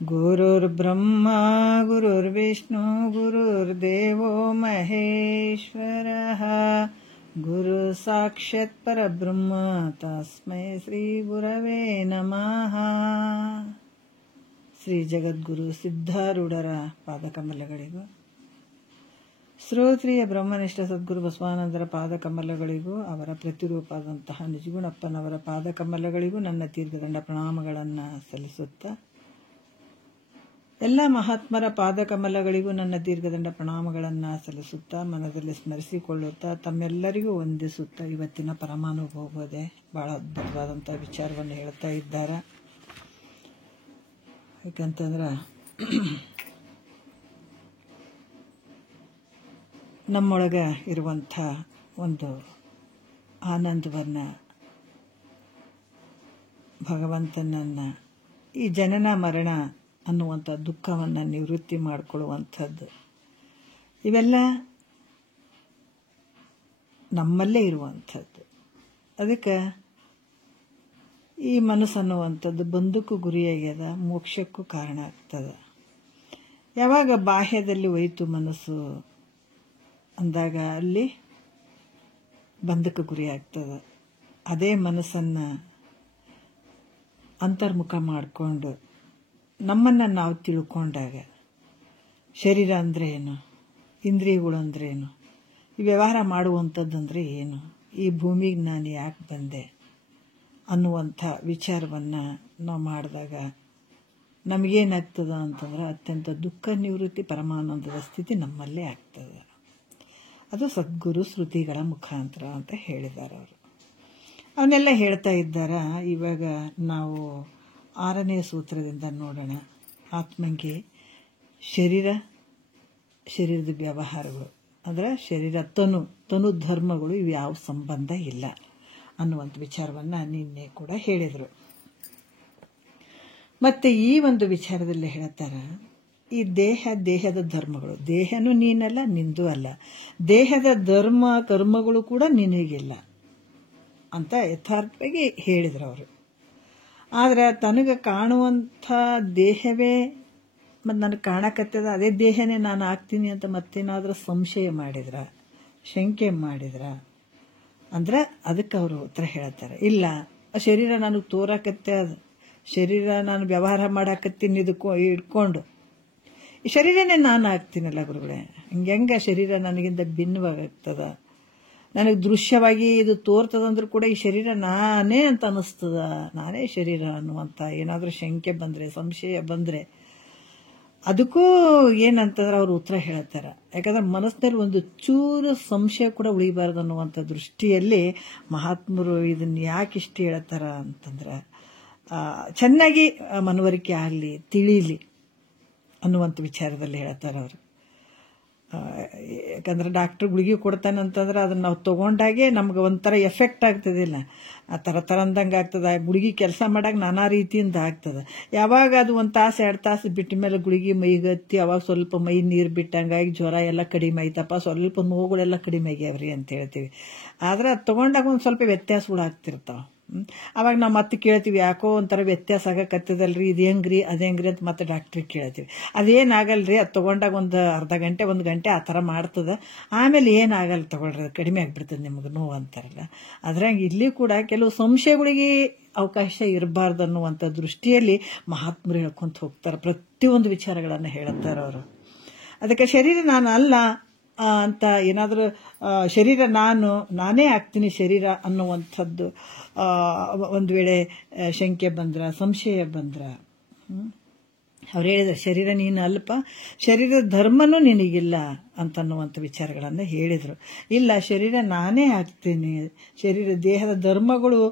ಗುರುರ್ಬ್ರಹ್ಮ ಗುರುರ್ವಿಷ್ಣು ಗುರುರ್ದೇವೋ ಮಹೇಶ್ವರಃ ಗುರು ಸಾಕ್ಷಾತ್ ಪರಬ್ರಹ್ಮ ತಸ್ಮೈ ಶ್ರೀ ಗುರವೇ ನಮಃ. ಶ್ರೀ ಜಗದ್ಗುರು ಸಿದ್ಧಾರೂಢರ ಪಾದಕಮಲಗಳಿಗೂ, ಶ್ರೋತ್ರಿಯ ಬ್ರಹ್ಮನಿಷ್ಠ ಸದ್ಗುರು ಬಸವಾನಂದರ ಪಾದಕಮಲಗಳಿಗೂ, ಅವರ ಪ್ರತಿರೂಪವಾದಂತಹ ನಿಜಗುಣಪ್ಪನವರ ಪಾದಕಮಲಗಳಿಗೂ ನನ್ನ ತೀರ್ಘದಂಡ ಪ್ರಣಾಮಗಳನ್ನು ಸಲ್ಲಿಸುತ್ತಾ, ಎಲ್ಲ ಮಹಾತ್ಮರ ಪಾದಕಮಲಗಳಿಗೂ ನನ್ನ ದೀರ್ಘದಂಡ ಪ್ರಣಾಮಗಳನ್ನು ಸಲ್ಲಿಸುತ್ತಾ, ಮನದಲ್ಲಿ ಸ್ಮರಿಸಿಕೊಳ್ಳುತ್ತಾ, ತಮ್ಮೆಲ್ಲರಿಗೂ ವಂದಿಸುತ್ತಾ, ಇವತ್ತಿನ ಪರಮಾನುಭವಬೋಧೆ ಬಹಳ ಅದ್ಭುತವಾದಂಥ ವಿಚಾರವನ್ನು ಹೇಳ್ತಾ ಇದ್ದಾರೆ. ಯಾಕಂತಂದ್ರೆ ನಮ್ಮೊಳಗೆ ಇರುವಂಥ ಒಂದು ಆನಂದವನ್ನು, ಭಗವಂತನನ್ನು, ಈ ಜನನ ಮರಣ ಅನ್ನುವಂಥ ದುಃಖವನ್ನು ನಿವೃತ್ತಿ ಮಾಡಿಕೊಳ್ಳುವಂಥದ್ದು, ಇವೆಲ್ಲ ನಮ್ಮಲ್ಲೇ ಇರುವಂಥದ್ದು. ಅದಕ್ಕೆ ಈ ಮನಸ್ಸು ಅನ್ನುವಂಥದ್ದು ಬಂಧಕ್ಕೂ ಗುರಿಯಾಗ್ಯದ, ಮೋಕ್ಷಕ್ಕೂ ಕಾರಣ ಆಗ್ತದೆ. ಯಾವಾಗ ಬಾಹ್ಯದಲ್ಲಿ ಹೋಯಿತು ಮನಸ್ಸು ಅಂದಾಗ ಅಲ್ಲಿ ಬಂಧಕ್ಕೆ ಗುರಿ ಆಗ್ತದೆ. ಅದೇ ಮನಸ್ಸನ್ನು ಅಂತರ್ಮುಖ ಮಾಡಿಕೊಂಡು ನಮ್ಮನ್ನು ನಾವು ತಿಳ್ಕೊಂಡಾಗ ಶರೀರ ಅಂದರೆ ಏನು, ಇಂದ್ರಿಯಗಳು ಅಂದರೆ ಏನು, ಈ ವ್ಯವಹಾರ ಮಾಡುವಂಥದ್ದಂದರೆ ಏನು, ಈ ಭೂಮಿಗೆ ನಾನು ಯಾಕೆ ಬಂದೆ ಅನ್ನುವಂಥ ವಿಚಾರವನ್ನು ನಾವು ಮಾಡಿದಾಗ ನಮಗೇನಾಗ್ತದೆ ಅಂತಂದ್ರೆ ಅತ್ಯಂತ ದುಃಖ ನಿವೃತ್ತಿ ಪರಮಾನಂದದ ಸ್ಥಿತಿ ನಮ್ಮಲ್ಲೇ ಆಗ್ತದೆ. ಅದು ಸದ್ಗುರು ಶ್ರುತಿಗಳ ಮುಖಾಂತರ ಅಂತ ಹೇಳಿದ್ದಾರೆ ಅವರು. ಅವನ್ನೆಲ್ಲ ಹೇಳ್ತಾ ಇದ್ದಾರೆ. ಇವಾಗ ನಾವು 6ನೇ ಸೂತ್ರದಿಂದ ನೋಡೋಣ. ಆತ್ಮಂಗೆ ಶರೀರದ ವ್ಯವಹಾರಗಳು ಅಂದರೆ ಶರೀರ ತನು ಧರ್ಮಗಳು ಇವು ಯಾವ ಸಂಬಂಧ ಇಲ್ಲ ಅನ್ನುವಂಥ ವಿಚಾರವನ್ನು ನಿನ್ನೆ ಕೂಡ ಹೇಳಿದರು. ಮತ್ತು ಈ ಒಂದು ವಿಚಾರದಲ್ಲಿ ಹೇಳ್ತಾರೆ, ಈ ದೇಹದ ಧರ್ಮಗಳು, ದೇಹನೂ ನೀನಲ್ಲ, ನಿಂದು ಅಲ್ಲ, ದೇಹದ ಧರ್ಮ ಕರ್ಮಗಳು ಕೂಡ ನಿನಗಿಲ್ಲ ಅಂತ ಯಥಾರ್ಥವಾಗಿ ಹೇಳಿದರು ಅವರು. ಆದರೆ ತನಗೆ ಕಾಣುವಂಥ ದೇಹವೇ ಮತ್ತು ನನಗೆ ಕಾಣಕತ್ತದ ಅದೇ ದೇಹನೇ ನಾನು ಆಗ್ತೀನಿ ಅಂತ ಮತ್ತೇನಾದರೂ ಸಂಶಯ ಮಾಡಿದ್ರ, ಶಂಕೆ ಮಾಡಿದ್ರ ಅಂದ್ರೆ ಅದಕ್ಕೆ ಅವರು ಉತ್ತರ ಹೇಳ್ತಾರೆ, ಇಲ್ಲ ಶರೀರ ನನಗೆ ತೋರಾಕತ್ತೆ, ಶರೀರ ನಾನು ವ್ಯವಹಾರ ಮಾಡಾಕತ್ತೀನಿ ಇಟ್ಕೊಂಡು ಈ ಶರೀರನೇ ನಾನು ಆಗ್ತೀನಲ್ಲ ಗುರುಗಳೇ, ಹಿಂಗೆ ಶರೀರ ನನಗಿಂತ ಭಿನ್ನವಾಗ್ತದ, ನನಗೆ ದೃಶ್ಯವಾಗಿ ಇದು ತೋರ್ತದಂದ್ರೂ ಕೂಡ ಈ ಶರೀರ ನಾನೇ ಅಂತ ಅನ್ನಿಸ್ತದ, ನಾನೇ ಶರೀರ ಅನ್ನುವಂಥ ಏನಾದರೂ ಶಂಕೆ ಬಂದರೆ, ಸಂಶಯ ಬಂದರೆ ಅದಕ್ಕೂ ಏನಂತಂದ್ರೆ ಅವರು ಉತ್ತರ ಹೇಳ್ತಾರೆ. ಯಾಕಂದ್ರೆ ಮನಸ್ಸಿನಲ್ಲಿ ಒಂದು ಚೂರು ಸಂಶಯ ಕೂಡ ಉಳಿಬಾರ್ದು ಅನ್ನುವಂಥ ದೃಷ್ಟಿಯಲ್ಲಿ ಮಹಾತ್ಮರು ಇದನ್ನು ಯಾಕೆ ಇಷ್ಟು ಹೇಳ್ತಾರ ಅಂತಂದ್ರೆ ಚೆನ್ನಾಗಿ ಮನವರಿಕೆ ಆಗಲಿ, ತಿಳಿಲಿ ಅನ್ನುವಂಥ ವಿಚಾರದಲ್ಲಿ ಹೇಳ್ತಾರೆ ಅವರು. ಯಾಕಂದ್ರೆ ಡಾಕ್ಟ್ರ್ ಗುಳಿಗೆ ಕೊಡ್ತಾನೆ ಅಂತಂದ್ರೆ ಅದನ್ನು ನಾವು ತೊಗೊಂಡಾಗೆ ನಮ್ಗೆ ಒಂಥರ ಎಫೆಕ್ಟ್ ಆಗ್ತದಿಲ್ಲ, ಆ ಥರ ಅಂದಂಗೆ ಆಗ್ತದೆ. ಗುಳಿಗೆ ಕೆಲಸ ಮಾಡಾಕ ನಾನಾ ರೀತಿಯಿಂದ ಆಗ್ತದೆ. ಯಾವಾಗ ಅದು 1 ತಾಸು 2 ತಾಸು ಬಿಟ್ಟ ಮೇಲೆ ಗುಳಿಗೆ ಮೈಗತ್ತಿ ಅವಾಗ ಸ್ವಲ್ಪ ಮೈ ನೀರು ಬಿಟ್ಟಂಗಾಗಿ ಜ್ವರ ಎಲ್ಲ ಕಡಿಮೆ ಆಯ್ತಪ್ಪ, ಸ್ವಲ್ಪ ನೋವುಗಳೆಲ್ಲ ಕಡಿಮೆ ಆಗ್ಯಾವ್ರಿ ಅಂತ ಹೇಳ್ತೀವಿ. ಆದರೆ ಅದು ತೊಗೊಂಡಾಗ ಒಂದು ಸ್ವಲ್ಪ ವ್ಯತ್ಯಾಸಗಳು ಆಗ್ತಿರ್ತಾವೆ. ಅವಾಗ ನಾವು ಮತ್ತೆ ಕೇಳ್ತೀವಿ, ಯಾಕೋ ಒಂಥರ ವ್ಯತ್ಯಾಸ ಆಗಕತ್ತದಲ್ರಿ, ಇದು ಹೆಂಗ್ರಿ ಅದು ಹೆಂಗ್ರಿ ಅಂತ ಮತ್ತೆ ಡಾಕ್ಟ್ರಿಗೆ ಕೇಳ್ತೀವಿ. ಅದೇನಾಗಲ್ರಿ, ಅದು ತೊಗೊಂಡಾಗ ಒಂದು ಅರ್ಧ ಗಂಟೆ 1 ಗಂಟೆ ಆ ಥರ ಮಾಡ್ತದೆ, ಆಮೇಲೆ ಏನಾಗಲ್ಲ ತಗೊಳ್ರಿ, ಅದು ಕಡಿಮೆ ಆಗಿಬಿಡ್ತದೆ ನಿಮಗೆ ನೋವು ಅಂತಾರಲ್ಲ. ಅದ್ರಂಗೆ ಇಲ್ಲಿ ಕೂಡ ಕೆಲವು ಸಂಶಯಗಳಿಗೆ ಅವಕಾಶ ಇರಬಾರ್ದು ಅನ್ನುವಂಥ ದೃಷ್ಟಿಯಲ್ಲಿ ಮಹಾತ್ಮರು ಹೇಳ್ಕೊಂತ ಹೋಗ್ತಾರೆ, ಪ್ರತಿಯೊಂದು ವಿಚಾರಗಳನ್ನು ಹೇಳ್ತಾರೆ ಅವರು. ಅದಕ್ಕೆ ಶರೀರ ನಾನು ಅಲ್ಲ ಅಂತ ಏನಾದರೂ ಶರೀರ ನಾನೇ ಆಗ್ತೀನಿ ಶರೀರ ಅನ್ನುವಂಥದ್ದು ಒಂದು ವೇಳೆ ಶಂಕೆ ಬಂದ್ರೆ, ಸಂಶಯ ಬಂದ್ರೆ, ಅವ್ರು ಹೇಳಿದ್ರು ಶರೀರ ನೀನು ಅಲ್ಪ, ಶರೀರದ ಧರ್ಮನೂ ನಿನಗಿಲ್ಲ ಅಂತನ್ನುವಂಥ ವಿಚಾರಗಳನ್ನು ಹೇಳಿದರು. ಇಲ್ಲ, ಶರೀರ ನಾನೇ ಆಗ್ತೀನಿ, ದೇಹದ ಧರ್ಮಗಳು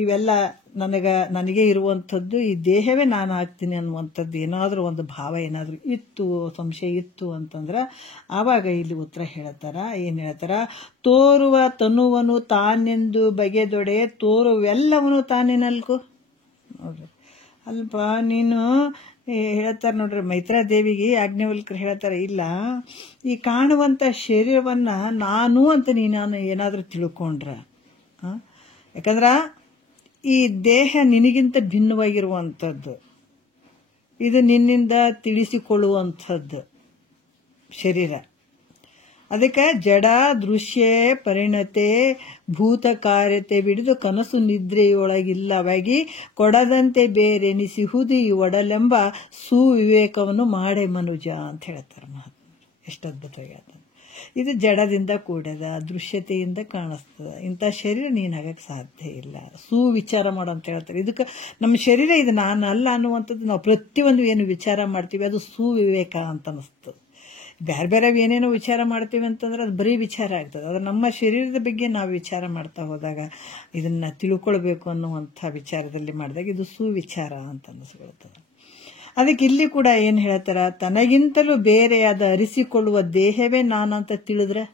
ಇವೆಲ್ಲ ನನಗೆ ಇರುವಂಥದ್ದು, ಈ ದೇಹವೇ ನಾನು ಆಗ್ತೀನಿ ಅನ್ನುವಂಥದ್ದು ಏನಾದರೂ ಒಂದು ಭಾವ ಏನಾದರೂ ಇತ್ತು, ಸಂಶಯ ಇತ್ತು ಅಂತಂದ್ರೆ ಆವಾಗ ಇಲ್ಲಿ ಉತ್ತರ ಹೇಳ್ತಾರ. ಏನು ಹೇಳ್ತಾರ, ತೋರುವ ತನುವನು ತಾನೆಂದು ಬಗೆದೊಡೆ ತೋರುವೆಲ್ಲವನು ತಾನೇನಲ್ಕು. ನೋಡ್ರಿ, ಅಲ್ಪ ನೀನು ಹೇಳ್ತಾರೆ ನೋಡ್ರಿ, ಮೈತ್ರಾದೇವಿಗೆ ಯಾಜ್ಞವಲ್ಕರು ಹೇಳ್ತಾರೆ, ಇಲ್ಲ ಈ ಕಾಣುವಂಥ ಶರೀರವನ್ನು ನಾನು ಅಂತ ನೀನು ಏನಾದರೂ ತಿಳ್ಕೊಂಡ್ರ, ಯಾಕಂದ್ರೆ ಈ ದೇಹ ನಿನಗಿಂತ ಭಿನ್ನವಾಗಿರುವಂಥದ್ದು, ಇದು ನಿನ್ನಿಂದ ತಿಳಿಸಿಕೊಳ್ಳುವಂಥದ್ದು ಶರೀರ. ಅದಕ್ಕೆ ಜಡ ದೃಶ್ಯ ಪರಿಣತೆ ಭೂತ ಕಾರ್ಯತೆ ಬಿಡಿದು ಕನಸು ನಿದ್ರೆಯೊಳಗಿಲ್ಲವಾಗಿ ಕೊಡದಂತೆ ಬೇರೆನಿಸಿಹುದು ಈ ಒಡಲೆಂಬ ಸುವಿವೇಕವನ್ನು ಮಾಡೆ ಮನುಜ ಅಂತ ಹೇಳ್ತಾರೆ ಮಹಾತ್ಮ. ಎಷ್ಟು ಅದ್ಭುತವಾಗಿ ಆತ. ಇದು ಜಡದಿಂದ ಕೂಡದ, ದೃಶ್ಯತೆಯಿಂದ ಕಾಣಿಸ್ತದ. ಇಂಥ ಶರೀರ ನೀನಾಗಕ್ಕೆ ಸಾಧ್ಯ ಇಲ್ಲ. ಸುವಿಚಾರ ಮಾಡು ಅಂತ ಹೇಳ್ತಾರೆ. ಇದಕ್ಕೆ ನಮ್ಮ ಶರೀರ ಇದು ನಾನು ಅಲ್ಲ ಅನ್ನುವಂಥದ್ದು ನಾವು ಪ್ರತಿಯೊಂದು ಏನು ವಿಚಾರ ಮಾಡ್ತೀವಿ ಅದು ಸುವಿವೇಕ ಅಂತ ಅನಿಸ್ತದೆ. ಬೇರೆ ಬೇರೆ ಏನೇನೋ ವಿಚಾರ ಮಾಡ್ತೀವಿ ಅಂತಂದ್ರೆ ಅದು ಬರೀ ವಿಚಾರ ಆಗ್ತದೆ. ಅದು ನಮ್ಮ ಶರೀರದ ಬಗ್ಗೆ ನಾವು ವಿಚಾರ ಮಾಡ್ತಾ ಹೋದಾಗ ಇದನ್ನು ತಿಳ್ಕೊಳ್ಬೇಕು ಅನ್ನುವಂಥ ವಿಚಾರದಲ್ಲಿ ಮಾಡಿದಾಗ ಇದು ಸುವಿಚಾರ ಅಂತ ಅನ್ನಿಸ್ಕೊಳ್ತದೆ. ಅದಕ್ಕೆ ಇಲ್ಲಿ ಕೂಡ ಏನು ಹೇಳ್ತಾರ, ತನಗಿಂತಲೂ ಬೇರೆಯಾದ ಅರಿಸಿಕೊಳ್ಳುವ ದೇಹವೇ ನಾನಂತ ತಿಳಿದ್ರೆ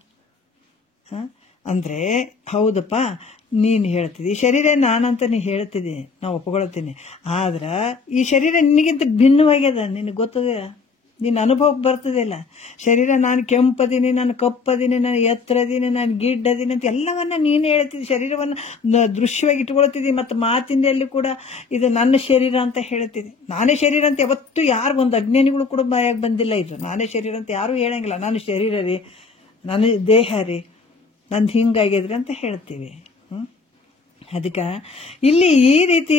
ಅಂದ್ರೆ ಹೌದಪ್ಪ ನೀನು ಹೇಳ್ತಿದ್ದಿ ಶರೀರ ನಾನಂತ ನೀ ಹೇಳ್ತಿದ್ದಿ, ನಾವು ಒಪ್ಕೊಳ್ತೀನಿ. ಆದ್ರೆ ಈ ಶರೀರ ನಿನಗಿಂತ ಭಿನ್ನವಾಗ್ಯದ, ನಿನಗೆ ಗೊತ್ತದ, ನಿನ್ನ ಅನುಭವಕ್ಕೆ ಬರ್ತದಿಲ್ಲ. ಶರೀರ ನಾನು ಕೆಂಪದೀನಿ, ನಾನು ಕಪ್ಪದೀನಿ, ನಾನು ಎತ್ತರದೀನಿ, ನಾನು ಗಿಡ್ಡದೀನಿ ಅಂತ ಎಲ್ಲವನ್ನ ನೀನು ಹೇಳ್ತಿದ್ದಿ. ಶರೀರವನ್ನು ದೃಶ್ಯವಾಗಿ ಇಟ್ಕೊಳ್ತಿದ್ದಿ. ಮತ್ತು ಮಾತಿನಲ್ಲಿ ಕೂಡ ಇದು ನನ್ನ ಶರೀರ ಅಂತ ಹೇಳ್ತಿದ್ದಿ. ನಾನೇ ಶರೀರ ಅಂತ ಯಾವತ್ತೂ ಯಾರು ಒಂದು ಅಜ್ಞಾನಿಗಳು ಕೂಡ ಬಾಯಾಗಿ ಬಂದಿಲ್ಲ. ಇದು ನಾನೇ ಶರೀರ ಅಂತ ಯಾರೂ ಹೇಳಂಗಿಲ್ಲ. ನಾನು ಶರೀರ ರೀ, ನನ್ನ ದೇಹ ರೀ, ನಂದು ಹಿಂಗಾಗಿದ್ರಿ ಅಂತ ಹೇಳ್ತೀವಿ. ಅದಕ್ಕೆ ಇಲ್ಲಿ ಈ ರೀತಿ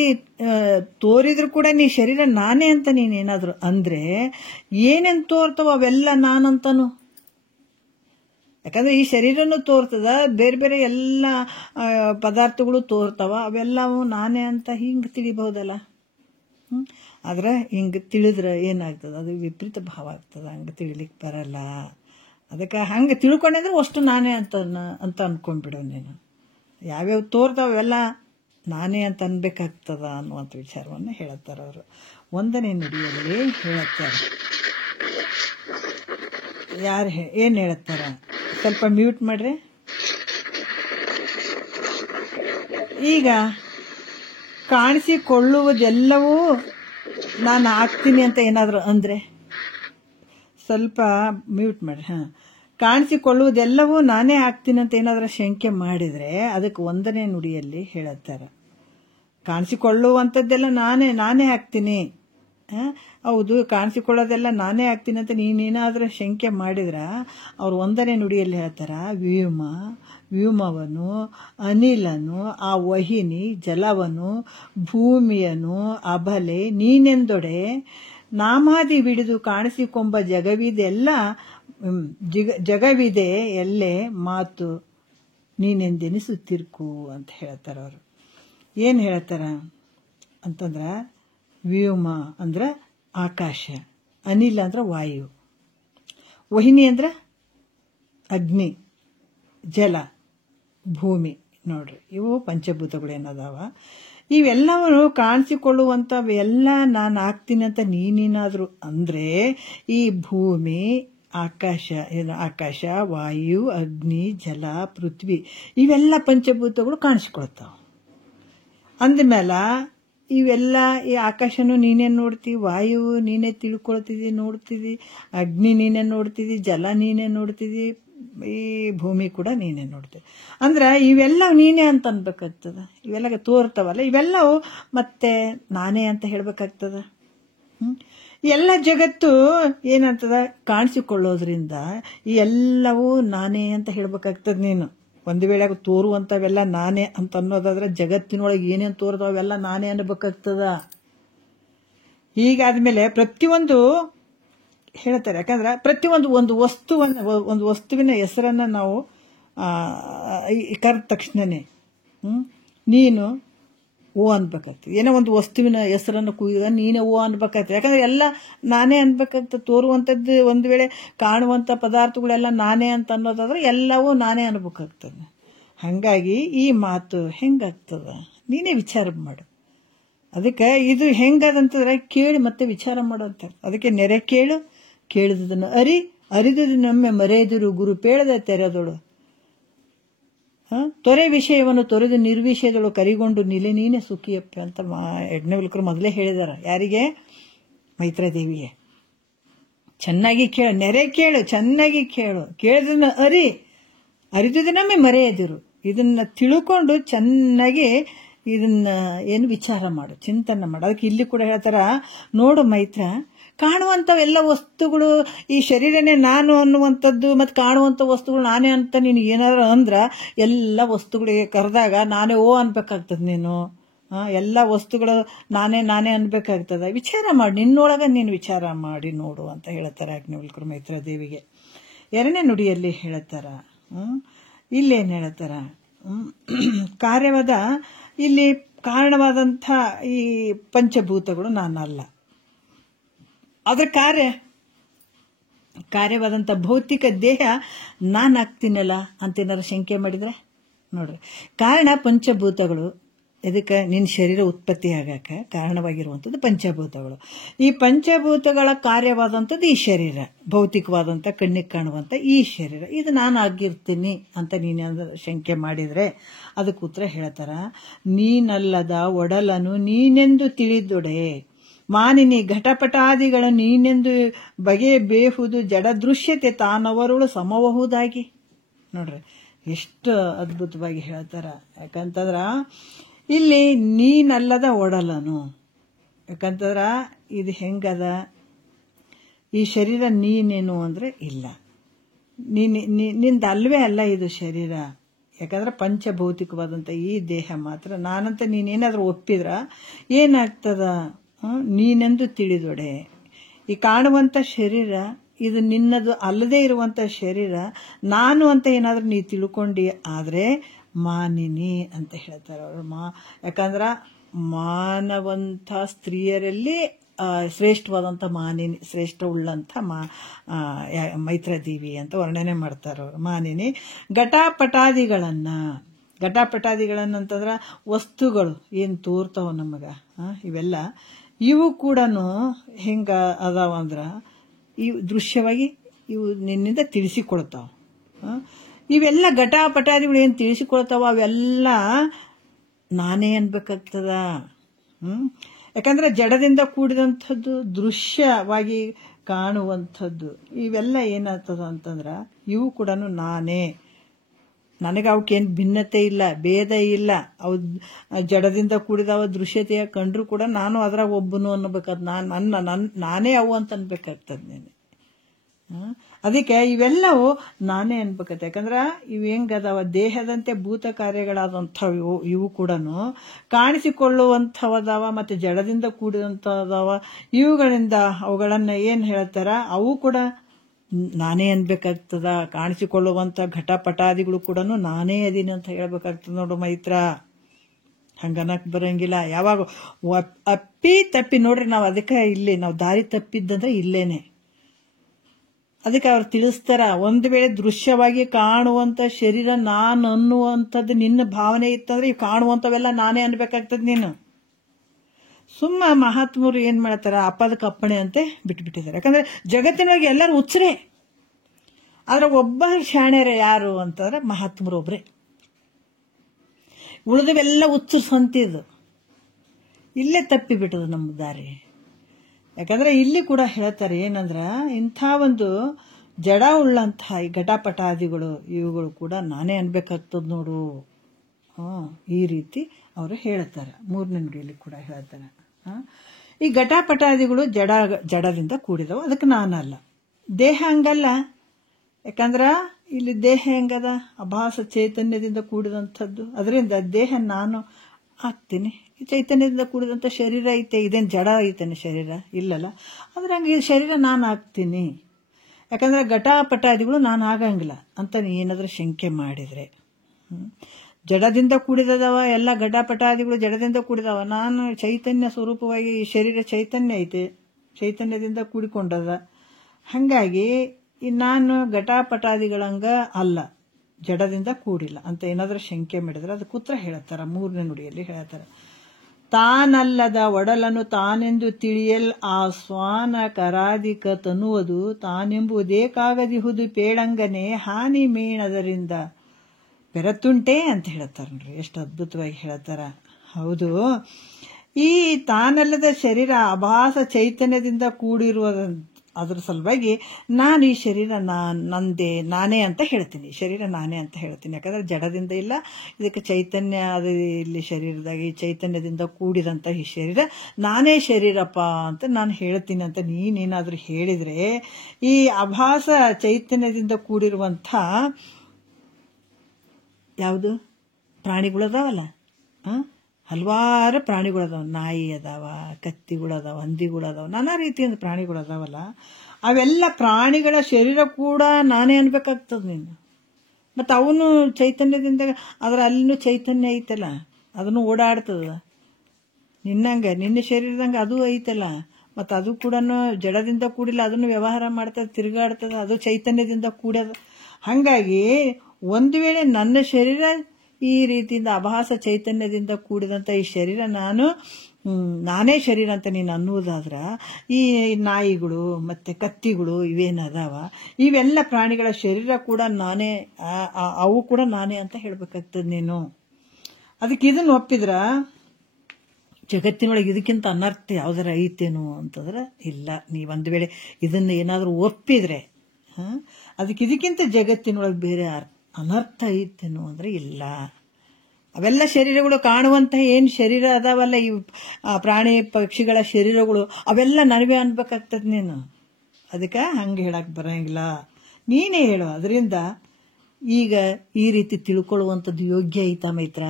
ತೋರಿದ್ರು ಕೂಡ ನೀ ಶರೀರ ನಾನೇ ಅಂತ ನೀನೇನಾದ್ರು ಅಂದ್ರೆ ಏನೇನು ತೋರ್ತವ ಅವೆಲ್ಲ ನಾನಂತನು. ಯಾಕಂದ್ರೆ ಈ ಶರೀರನು ತೋರ್ತದ, ಬೇರೆ ಬೇರೆ ಎಲ್ಲ ಪದಾರ್ಥಗಳು ತೋರ್ತಾವ, ಅವೆಲ್ಲವೂ ನಾನೇ ಅಂತ ಹಿಂಗೆ ತಿಳಿಬಹುದಲ್ಲ. ಆದ್ರೆ ಹಿಂಗೆ ತಿಳಿದ್ರೆ ಏನಾಗ್ತದೆ, ಅದು ವಿಪರೀತ ಭಾವ ಆಗ್ತದೆ. ಹಂಗೆ ತಿಳಿಲಿಕ್ಕೆ ಬರಲ್ಲ. ಅದಕ್ಕೆ ಹಂಗೆ ತಿಳ್ಕೊಂಡ್ರೆ ಅಷ್ಟು ನಾನೇ ಅಂತ ಅನ್ಕೊಂಡ್ಬಿಡು ನೀನು. ಯಾವ್ಯಾವ ತೋರ್ತಾವೆಲ್ಲ ನಾನೇ ಅಂತ ಅನ್ಬೇಕಾಗ್ತದ ಅನ್ನುವಂಥ ವಿಚಾರವನ್ನು ಹೇಳುತ್ತಾರೆ ಅವರು. 1ನೇ ನುಡಿಯಲ್ಲಿ ಹೇಳುತ್ತಾರೆ. ಯಾರು ಏನು ಹೇಳುತ್ತಾರ ಸ್ವಲ್ಪ ಮ್ಯೂಟ್ ಮಾಡ್ರಿ. ಈಗ ಕಾಣಿಸಿಕೊಳ್ಳುವುದೆಲ್ಲವೂ ನಾನು ಆಗ್ತೀನಿ ಅಂತ ಏನಾದರೂ ಅಂದ್ರೆ ಸ್ವಲ್ಪ ಮ್ಯೂಟ್ ಮಾಡ್ರಿ. ಕಾಣಿಸಿಕೊಳ್ಳುವುದೆಲ್ಲವೂ ನಾನೇ ಆಗ್ತೀನಿ ಅಂತ ಏನಾದರೂ ಶಂಕೆ ಮಾಡಿದರೆ ಅದಕ್ಕೆ 1ನೇ ನುಡಿಯಲ್ಲಿ ಹೇಳುತ್ತಾರೆ. ಕಾಣಿಸಿಕೊಳ್ಳುವಂಥದ್ದೆಲ್ಲ ನಾನೇ ಆಗ್ತೀನಿ. ಹೌದು, ಕಾಣಿಸಿಕೊಳ್ಳೋದೆಲ್ಲ ನಾನೇ ಆಗ್ತೀನಿ ಅಂತ ನೀನೇನಾದರೂ ಶಂಕೆ ಮಾಡಿದ್ರೆ ಅವ್ರು 1ನೇ ನುಡಿಯಲ್ಲಿ ಹೇಳ್ತಾರ, ವ್ಯೂಮವನು, ಅನಿಲನು, ಆ ವಹಿನಿ, ಜಲವನು, ಭೂಮಿಯನು, ಅಬಲೆ ನೀನೆಂದೊಡೆ ನಾಮಾದಿ ಬಿಡಿದು ಕಾಣಿಸಿಕೊಂಬ ಜಗವಿದೆ ಎಲ್ಲೇ ಮಾತು ನೀನೆಂದೆನಿಸುತ್ತಿರ್ಕು ಅಂತ ಹೇಳ್ತಾರ ಅವರು. ಏನು ಹೇಳ್ತಾರ ಅಂತಂದ್ರ ವ್ಯೋಮ ಅಂದ್ರೆ ಆಕಾಶ, ಅನಿಲ ಅಂದ್ರೆ ವಾಯು, ವಹಿನಿ ಅಂದ್ರೆ ಅಗ್ನಿ, ಜಲ, ಭೂಮಿ. ನೋಡ್ರಿ, ಇವು ಪಂಚಭೂತಗಳು ಏನದಾವ. ಇವೆಲ್ಲವನ್ನು ಕಾಣಿಸಿಕೊಳ್ಳುವಂಥವೆಲ್ಲ ನಾನು ಆಗ್ತೀನಿ ಅಂತ ನೀನೇನಾದ್ರು ಅಂದ್ರೆ ಈ ಭೂಮಿ, ಆಕಾಶ, ವಾಯು, ಅಗ್ನಿ, ಜಲ, ಪೃಥ್ವಿ ಇವೆಲ್ಲ ಪಂಚಭೂತಗಳು ಕಾಣಿಸ್ಕೊಳ್ತಾವ. ಅಂದಮೇಲೆ ಇವೆಲ್ಲ ಈ ಆಕಾಶನು ನೀನೇ ನೋಡ್ತಿ, ವಾಯು ನೀನೇ ತಿಳ್ಕೊಳ್ತಿದ್ದಿ ನೋಡ್ತಿದ್ದಿ, ಅಗ್ನಿ ನೀನೇ ನೋಡ್ತಿದ್ದಿ, ಜಲ ನೀನೇ ನೋಡ್ತಿದ್ದಿ, ಈ ಭೂಮಿ ಕೂಡ ನೀನೇ ನೋಡ್ತಿದ್ದಿ. ಅಂದ್ರೆ ಇವೆಲ್ಲ ನೀನೇ ಅಂತ ಅನ್ಬೇಕಾಗ್ತದ. ಇವೆಲ್ಲ ತೋರ್ತಾವಲ್ಲ, ಇವೆಲ್ಲವು ಮತ್ತೆ ನಾನೇ ಅಂತ ಹೇಳ್ಬೇಕಾಗ್ತದ. ಎಲ್ಲ ಜಗತ್ತು ಏನಂತದ ಕಾಣಿಸಿಕೊಳ್ಳೋದ್ರಿಂದ ಈ ಎಲ್ಲವೂ ನಾನೇ ಅಂತ ಹೇಳ್ಬೇಕಾಗ್ತದ. ನೀನು ಒಂದು ವೇಳೆ ತೋರುವಂಥವೆಲ್ಲ ನಾನೇ ಅಂತ ಅನ್ನೋದಾದ್ರೆ ಜಗತ್ತಿನೊಳಗೆ ಏನೇನು ತೋರ್ತಾವೆಲ್ಲ ನಾನೇ ಅನ್ಬೇಕಾಗ್ತದ. ಹೀಗಾದ್ಮೇಲೆ ಪ್ರತಿಯೊಂದು ಹೇಳ್ತಾರೆ. ಯಾಕಂದ್ರೆ ಪ್ರತಿಯೊಂದು ಒಂದು ವಸ್ತುವಿನ ಹೆಸರನ್ನ ನಾವು ಕರೆದ ತಕ್ಷಣನೇ ನೀನು ಓ ಅನ್ಬೇಕಾಗ್ತದೆ. ಏನೋ ಒಂದು ವಸ್ತುವಿನ ಹೆಸರನ್ನು ಕೂಗಿದಾಗ ನೀನೇ ಓ ಅನ್ಬೇಕಾಗ್ತದೆ. ಯಾಕಂದ್ರೆ ಎಲ್ಲ ನಾನೇ ಅನ್ಬೇಕಾಗ್ತದೆ. ತೋರುವಂಥದ್ದು ಒಂದು ವೇಳೆ ಕಾಣುವಂಥ ಪದಾರ್ಥಗಳೆಲ್ಲ ನಾನೇ ಅಂತ ಅನ್ನೋದಾದ್ರೆ ಎಲ್ಲವೂ ನಾನೇ ಅನ್ಬೇಕಾಗ್ತದೆ. ಹಾಗಾಗಿ ಈ ಮಾತು ಹೆಂಗಾಗ್ತದ ನೀನೇ ವಿಚಾರ ಮಾಡು. ಅದಕ್ಕೆ ಇದು ಹೆಂಗದಂತಂದ್ರೆ ಕೇಳಿ ಮತ್ತೆ ವಿಚಾರ ಮಾಡು ಅಂತ. ಅದಕ್ಕೆ ನೆರೆ ಕೇಳು, ಕೇಳಿದುದನ್ನು ಅರಿದುದನ್ನೊಮ್ಮೆ ಮರೆಯದಿರು, ಗುರು ಪೇಳದ ತೆರೆದೋಳು, ತೊರೆ ವಿಷಯವನ್ನು ತೊರೆದು ನಿರ್ವಿಷಯದಳು ಕರಿಗೊಂಡು ನಿಲೆ ನೀನೆ ಸುಖಿಯಪ್ಪ ಅಂತ ಯಜ್ಞವಲ್ಕರು ಮೊದಲೇ ಹೇಳಿದಾರ. ಯಾರಿಗೆ? ಮೈತ್ರಾದೇವಿಗೆ. ಚೆನ್ನಾಗಿ ಕೇಳು, ನೆರೆ ಕೇಳು, ಚೆನ್ನಾಗಿ ಕೇಳು, ಕೇಳಿದನ್ನ ಅರಿದುದನ್ನೊಮ್ಮೆ ಮರೆಯದಿರು. ಇದನ್ನ ತಿಳ್ಕೊಂಡು ಚೆನ್ನಾಗಿ ಇದನ್ನ ಏನು ವಿಚಾರ ಮಾಡು, ಚಿಂತನೆ ಮಾಡು. ಅದಕ್ಕೆ ಇಲ್ಲಿ ಕೂಡ ಹೇಳ್ತಾರ, ನೋಡು ಮೈತ್ರ, ಕಾಣುವಂಥವೆಲ್ಲ ವಸ್ತುಗಳು ಈ ಶರೀರನೇ ನಾನು ಅನ್ನುವಂಥದ್ದು, ಮತ್ತು ಕಾಣುವಂಥ ವಸ್ತುಗಳು ನಾನೇ ಅಂತ ನೀನು ಏನಾದ್ರು ಅಂದ್ರ ಎಲ್ಲ ವಸ್ತುಗಳಿಗೆ ಕರೆದಾಗ ನಾನೇ ಓ ಅನ್ಬೇಕಾಗ್ತದೆ. ನೀನು ಎಲ್ಲ ವಸ್ತುಗಳು ನಾನೇ ನಾನೇ ಅನ್ಬೇಕಾಗ್ತದ. ವಿಚಾರ ಮಾಡಿ, ನಿನ್ನೊಳಗ ನೀನು ವಿಚಾರ ಮಾಡಿ ನೋಡು ಅಂತ ಹೇಳ್ತಾರೆ ಯಾಜ್ಞವಲ್ಕ್ಯರು ಮೈತ್ರಾ ದೇವಿಗೆ. 2ನೇ ನುಡಿಯಲ್ಲಿ ಹೇಳ್ತಾರ. ಇಲ್ಲೇನು ಹೇಳ್ತಾರ, ಕಾರ್ಯವಾದ ಇಲ್ಲಿ ಕಾರಣವಾದಂಥ ಈ ಪಂಚಭೂತಗಳು ನಾನಲ್ಲ, ಅದರ ಕಾರ್ಯವಾದಂಥ ಭೌತಿಕ ದೇಹ ನಾನಾಗ್ತೀನಲ್ಲ ಅಂತೇನಾರು ಶಂಕೆ ಮಾಡಿದ್ರೆ ನೋಡ್ರಿ. ಕಾರಣ ಪಂಚಭೂತಗಳು. ಇದಕ್ಕೆ ನಿನ್ನ ಶರೀರ ಉತ್ಪತ್ತಿ ಆಗಾಕ ಕಾರಣವಾಗಿರುವಂಥದ್ದು ಪಂಚಭೂತಗಳು. ಈ ಪಂಚಭೂತಗಳ ಕಾರ್ಯವಾದಂಥದ್ದು ಈ ಶರೀರ, ಭೌತಿಕವಾದಂಥ ಕಣ್ಣಿಗೆ ಕಾಣುವಂಥ ಈ ಶರೀರ, ಇದು ನಾನು ಆಗಿರ್ತೀನಿ ಅಂತ ನೀನೇನಾದ್ರು ಶಂಕೆ ಮಾಡಿದರೆ ಅದಕ್ಕೆ ಉತ್ತರ ಹೇಳ್ತಾರ, ನೀನಲ್ಲದ ಒಡಲನು ನೀನೆಂದು ತಿಳಿದೊಡೆ, ಮಾನಿನಿ ಘಟಪಟಾದಿಗಳ ನೀನೆಂದು ಬಗೆ ಬೇಹುದು ಜಡ ದೃಶ್ಯತೆ ತಾನವರುಳು ಸಮಬಹುದಾಗಿ. ನೋಡ್ರಿ ಎಷ್ಟು ಅದ್ಭುತವಾಗಿ ಹೇಳ್ತಾರ. ಯಾಕಂತಂದ್ರ ಇಲ್ಲಿ ನೀನಲ್ಲದ ಒಡಲನು, ಯಾಕಂತಂದ್ರ ಇದು ಹೆಂಗದ, ಈ ಶರೀರ ನೀನೇನು ಅಂದ್ರೆ ಇಲ್ಲ, ನಿಂದ ಅಲ್ವೇ ಅಲ್ಲ ಇದು ಶರೀರ. ಯಾಕಂದ್ರೆ ಪಂಚಭೌತಿಕವಾದಂಥ ಈ ದೇಹ ಮಾತ್ರ ನಾನಂತ ನೀನೇನಾದ್ರೂ ಒಪ್ಪಿದ್ರ ಏನಾಗ್ತದ, ನೀನೆಂದು ತಿಳಿದೊಡೆ. ಈ ಕಾಣುವಂಥ ಶರೀರ ಇದು ನಿನ್ನದು ಅಲ್ಲದೆ ಇರುವಂಥ ಶರೀರ, ನಾನು ಅಂತ ಏನಾದ್ರೂ ನೀ ತಿಳ್ಕೊಂಡಿ ಆದರೆ ಮಾನಿನಿ ಅಂತ ಹೇಳ್ತಾರೆ ಅವರು. ಯಾಕಂದ್ರ ಮಾನವಂಥ ಸ್ತ್ರೀಯರಲ್ಲಿ ಶ್ರೇಷ್ಠವಾದಂಥ ಮಾನಿನಿ, ಶ್ರೇಷ್ಠ ಉಳ್ಳಂಥ ಮೈತ್ರಾದೇವಿ ಅಂತ ವರ್ಣನೆ ಮಾಡ್ತಾರೆ ಅವರು. ಮಾನಿನಿ ಘಟಾಪಟಾದಿಗಳನ್ನಂತಂದ್ರ ವಸ್ತುಗಳು ಏನು ತೋರ್ತಾವ ನಮಗ, ಇವೆಲ್ಲ ಇವು ಕೂಡ ಹೆಂಗ ಅದಾವ ಅಂದ್ರ ಇವು ದೃಶ್ಯವಾಗಿ ಇವು ನಿನ್ನಿಂದ ತಿಳಿಸಿಕೊಳ್ತಾವ. ಇವೆಲ್ಲ ಘಟಾಪಟಾದಿಗಳು ಏನು ತಿಳಿಸಿಕೊಳ್ತಾವ ಅವೆಲ್ಲ ನಾನೇ ಅನ್ಬೇಕಾಗ್ತದ. ಯಾಕಂದ್ರೆ ಜಡದಿಂದ ಕೂಡಿದಂಥದ್ದು, ದೃಶ್ಯವಾಗಿ ಕಾಣುವಂಥದ್ದು ಇವೆಲ್ಲ ಏನಾಗ್ತದ ಅಂತಂದ್ರ ಇವು ಕೂಡ ನಾನೇ. ನನಗೆ ಅವಕ್ಕೇನು ಭಿನ್ನತೆ ಇಲ್ಲ, ಭೇದ ಇಲ್ಲ. ಅವು ಜಡದಿಂದ ಕೂಡಿದವ ದೃಶ್ಯತೆಯ ಕಂಡ್ರು ಕೂಡ ನಾನು ಅದ್ರಾಗ ಒಬ್ಬನು ಅನ್ನಬೇಕಾದ್, ನಾನೇ ಅವು ಅಂತ ಅನ್ಬೇಕಾಗ್ತದೆ ನೀನು. ಅದಕ್ಕೆ ಇವೆಲ್ಲವೂ ನಾನೇ ಅನ್ಬೇಕತ್ತೆ. ಯಾಕಂದ್ರೆ ಇವು ಹೆಂಗದಾವ, ದೇಹದಂತೆ ಭೂತ ಕಾರ್ಯಗಳಾದಂಥವು ಇವು ಕೂಡ ಕಾಣಿಸಿಕೊಳ್ಳುವಂಥವದಾವ, ಮತ್ತೆ ಜಡದಿಂದ ಕೂಡಿದಂಥವದಾವ. ಇವುಗಳಿಂದ ಅವುಗಳನ್ನ ಏನು ಹೇಳ್ತಾರ, ಅವು ಕೂಡ ನಾನೇ ಅನ್ಬೇಕಾಗ್ತದ. ಕಾಣಿಸಿಕೊಳ್ಳುವಂಥ ಘಟಪಟಾದಿಗಳು ಕೂಡ ನಾನೇ ಅದೀನಿ ಅಂತ ಹೇಳ್ಬೇಕಾಗ್ತದ. ನೋಡು ಮೈತ್ರ, ಹಂಗನಕ್ ಬರಂಗಿಲ್ಲ. ಯಾವಾಗ ಅಪ್ಪಿ ತಪ್ಪಿ ನೋಡ್ರಿ, ನಾವು ಅದಕ್ಕೆ ಇಲ್ಲಿ ನಾವು ದಾರಿ ತಪ್ಪಿದ್ದಂದ್ರೆ ಇಲ್ಲೇನೆ. ಅದಕ್ಕೆ ಅವ್ರು ತಿಳಿಸ್ತಾರ, ಒಂದು ವೇಳೆ ದೃಶ್ಯವಾಗಿ ಕಾಣುವಂಥ ಶರೀರ ನಾನು ಅನ್ನುವಂಥದ್ದು ನಿನ್ನ ಭಾವನೆ ಇತ್ತಂದ್ರೆ ಈ ಕಾಣುವಂಥವೆಲ್ಲ ನಾನೇ ಅನ್ಬೇಕಾಗ್ತದೆ ನೀನು. ಸುಮ್ಮ ಮಹಾತ್ಮರು ಏನ್ ಮಾಡ್ತಾರ, ಅಪ್ಪದಕ್ಕೆ ಅಪ್ಪಣೆ ಅಂತೆ ಬಿಟ್ಬಿಟ್ಟಿದ್ದಾರೆ. ಯಾಕಂದ್ರೆ ಜಗತ್ತಿನೊಳಗೆ ಎಲ್ಲರೂ ಹುಚ್ಚರೇ, ಆದ್ರೆ ಒಬ್ಬ ಶಾಣ್ಯರೇ ಯಾರು ಅಂತಂದ್ರೆ ಮಹಾತ್ಮರು ಒಬ್ರೆ. ಉಳಿದವೆಲ್ಲ ಹುಚ್ಚರು ಸಂತಿದ್ದು. ಇಲ್ಲೇ ತಪ್ಪಿ ಬಿಟ್ಟದು ನಮ್ಮ ದಾರಿ. ಯಾಕಂದ್ರೆ ಇಲ್ಲಿ ಕೂಡ ಹೇಳ್ತಾರೆ ಏನಂದ್ರ, ಇಂಥ ಒಂದು ಜಡ ಉಳ್ಳಂಥ ಈ ಘಟಪಟಾದಿಗಳು ಇವುಗಳು ಕೂಡ ನಾನೇ ಅನ್ಬೇಕಾಗ್ತದ ನೋಡು. ಈ ರೀತಿ ಅವರು ಹೇಳ್ತಾರೆ. 3ನೇ ನುಡಿಯಲ್ಲಿ ಕೂಡ ಹೇಳ್ತಾರೆ, ಈ ಘಟಪಟಾದಿಗಳು ಜಡದಿಂದ ಕೂಡಿದವು, ಅದಕ್ಕೆ ನಾನಲ್ಲ. ದೇಹ ಹಂಗಲ್ಲ. ಯಾಕಂದ್ರ ಇಲ್ಲಿ ದೇಹ ಹೆಂಗದ, ಅಭಾಸ ಚೈತನ್ಯದಿಂದ ಕೂಡಿದಂಥದ್ದು. ಅದರಿಂದ ದೇಹ ನಾನು ಆಗ್ತೀನಿ. ಚೈತನ್ಯದಿಂದ ಕೂಡಿದಂಥ ಶರೀರ ಐತೆ, ಇದೇನು ಜಡ ಐತೇನೆ ಶರೀರ? ಇಲ್ಲಲ್ಲ. ಅಂದ್ರೆ ಹಂಗೆ ಈ ಶರೀರ ನಾನು ಆಗ್ತೀನಿ. ಯಾಕಂದ್ರೆ ಘಟಪಟಾದಿಗಳು ನಾನು ಆಗಂಗಿಲ್ಲ ಅಂತ ಏನಾದ್ರೂ ಶಂಕೆ ಮಾಡಿದ್ರೆ, ಜಡದಿಂದ ಕೂಡಿದವ ಎಲ್ಲ ಘಟಪಟಾದಿಗಳು ಜಡದಿಂದ ಕೂಡಿದವ. ನಾನು ಚೈತನ್ಯ ಸ್ವರೂಪವಾಗಿ, ಈ ಶರೀರ ಚೈತನ್ಯ ಐತೆ, ಚೈತನ್ಯದಿಂದ ಕೂಡಿಕೊಂಡದ. ಹಾಗಾಗಿ ನಾನು ಘಟಪಟಾದಿಗಳಂಗ ಅಲ್ಲ, ಜಡದಿಂದ ಕೂಡಿಲ್ಲ ಅಂತ ಏನಾದ್ರೂ ಶಂಕೆ ಮಾಡಿದ್ರೆ ಅದಕ್ಕೆ ಉತ್ತರ ಹೇಳ್ತಾರ. 3ನೇ ನುಡಿಯಲ್ಲಿ ಹೇಳ್ತಾರ, ತಾನಲ್ಲದ ಒಡಲನು ತಾನೆಂದು ತಿಳಿಯಲ್ ಆ ಸ್ವಾನ ಕರಾದಿಕ ತನುವುದು ತಾನೆಂಬುದೇಕಾಗದಿಹುದು ಪೇಳಂಗನೆ ಹಾನಿ ಮೇಣದರಿಂದ ಬೆರತುಂಟೆ ಅಂತ ಹೇಳ್ತಾರ. ನೋಡ್ರಿ ಎಷ್ಟು ಅದ್ಭುತವಾಗಿ ಹೇಳ್ತಾರ. ಹೌದು, ಈ ತಾನಲ್ಲದ ಶರೀರ ಅಭಾಸ ಚೈತನ್ಯದಿಂದ ಕೂಡಿರುವ ಅದ್ರ ಸಲುವಾಗಿ ನಾನು ಈ ಶರೀರ ನಾನೇ ಅಂತ ಹೇಳ್ತೀನಿ. ಶರೀರ ನಾನೇ ಅಂತ ಹೇಳ್ತೀನಿ. ಯಾಕಂದ್ರೆ ಜಡದಿಂದ ಇಲ್ಲ, ಇದಕ್ಕೆ ಚೈತನ್ಯ ಅದು ಇಲ್ಲಿ ಶರೀರದಾಗ ಈ ಚೈತನ್ಯದಿಂದ ಕೂಡಿದಂಥ ಈ ಶರೀರ ನಾನೇ ಶರೀರಪ್ಪ ಅಂತ ನಾನು ಹೇಳ್ತೀನಿ ಅಂತ ನೀನೇನಾದರೂ ಹೇಳಿದರೆ, ಈ ಆಭಾಸ ಚೈತನ್ಯದಿಂದ ಕೂಡಿರುವಂಥ ಯಾವುದು ಪ್ರಾಣಿಗಳದಾವಲ್ಲ, ಹಲವಾರು ಪ್ರಾಣಿಗಳದಾವ, ನಾಯಿ ಅದಾವ, ಕತ್ತಿಗಳದಾವ, ಹಂದಿಗಳದಾವ, ನಾನಾ ರೀತಿಯಿಂದ ಪ್ರಾಣಿಗಳದಾವಲ್ಲ, ಅವೆಲ್ಲ ಪ್ರಾಣಿಗಳ ಶರೀರ ಕೂಡ ನಾನೇ ಅನ್ಬೇಕಾಗ್ತದೆ ನೀನು. ಮತ್ತು ಅವನು ಚೈತನ್ಯದಿಂದ, ಆದ್ರೆ ಅಲ್ಲಿನೂ ಚೈತನ್ಯ ಐತಲ್ಲ, ಅದನ್ನು ಓಡಾಡ್ತದ ನಿನ್ನಂಗೆ, ನಿನ್ನ ಶರೀರದಂಗೆ ಅದು ಐತಲ್ಲ, ಮತ್ತು ಅದು ಕೂಡ ಜಡದಿಂದ ಕೂಡಿಲ್ಲ, ಅದನ್ನು ವ್ಯವಹಾರ ಮಾಡ್ತದೆ, ತಿರುಗಾಡ್ತದೆ, ಅದು ಚೈತನ್ಯದಿಂದ ಕೂಡ್ಯದ. ಹಾಗಾಗಿ ಒಂದು ವೇಳೆ ನನ್ನ ಶರೀರ ಈ ರೀತಿಯಿಂದ ಅಭಾಸ ಚೈತನ್ಯದಿಂದ ಕೂಡಿದಂಥ ಈ ಶರೀರ ನಾನೇ ಶರೀರ ಅಂತ ನೀನು ಅನ್ನುವುದಾದ್ರ, ಈ ನಾಯಿಗಳು ಮತ್ತು ಕತ್ತಿಗಳು ಇವೇನದಾವ ಇವೆಲ್ಲ ಪ್ರಾಣಿಗಳ ಶರೀರ ಕೂಡ ನಾನೇ, ಅವು ಕೂಡ ನಾನೇ ಅಂತ ಹೇಳ್ಬೇಕಾಗ್ತದೆ ನೀನು. ಅದಕ್ಕೆ ಇದನ್ನು ಒಪ್ಪಿದ್ರ ಜಗತ್ತಿನೊಳಗೆ ಇದಕ್ಕಿಂತ ಅನರ್ಥ ಯಾವ್ದಾರ ಐತೇನು ಅಂತಂದ್ರೆ ಇಲ್ಲ. ಒಂದು ವೇಳೆ ಇದನ್ನು ಏನಾದರೂ ಒಪ್ಪಿದ್ರೆ ಅದಕ್ಕೆ ಇದಕ್ಕಿಂತ ಜಗತ್ತಿನೊಳಗೆ ಬೇರೆ ಅನರ್ಥ ಐತೇನು ಅಂದರೆ ಇಲ್ಲ. ಅವೆಲ್ಲ ಶರೀರಗಳು ಕಾಣುವಂತಹ ಏನು ಶರೀರ ಅದಾವಲ್ಲ, ಈ ಪ್ರಾಣಿ ಪಕ್ಷಿಗಳ ಶರೀರಗಳು ಅವೆಲ್ಲ ನನಗೆ ಅನ್ಬೇಕಾಗ್ತದೆ ನೀನು. ಅದಕ್ಕೆ ಹಂಗೆ ಹೇಳಕ್ಕೆ ಬರೋಂಗಿಲ್ಲ, ನೀನೇ ಹೇಳು. ಅದರಿಂದ ಈಗ ಈ ರೀತಿ ತಿಳ್ಕೊಳ್ಳುವಂಥದ್ದು ಯೋಗ್ಯ ಐತಾ ಮೈತ್ರ?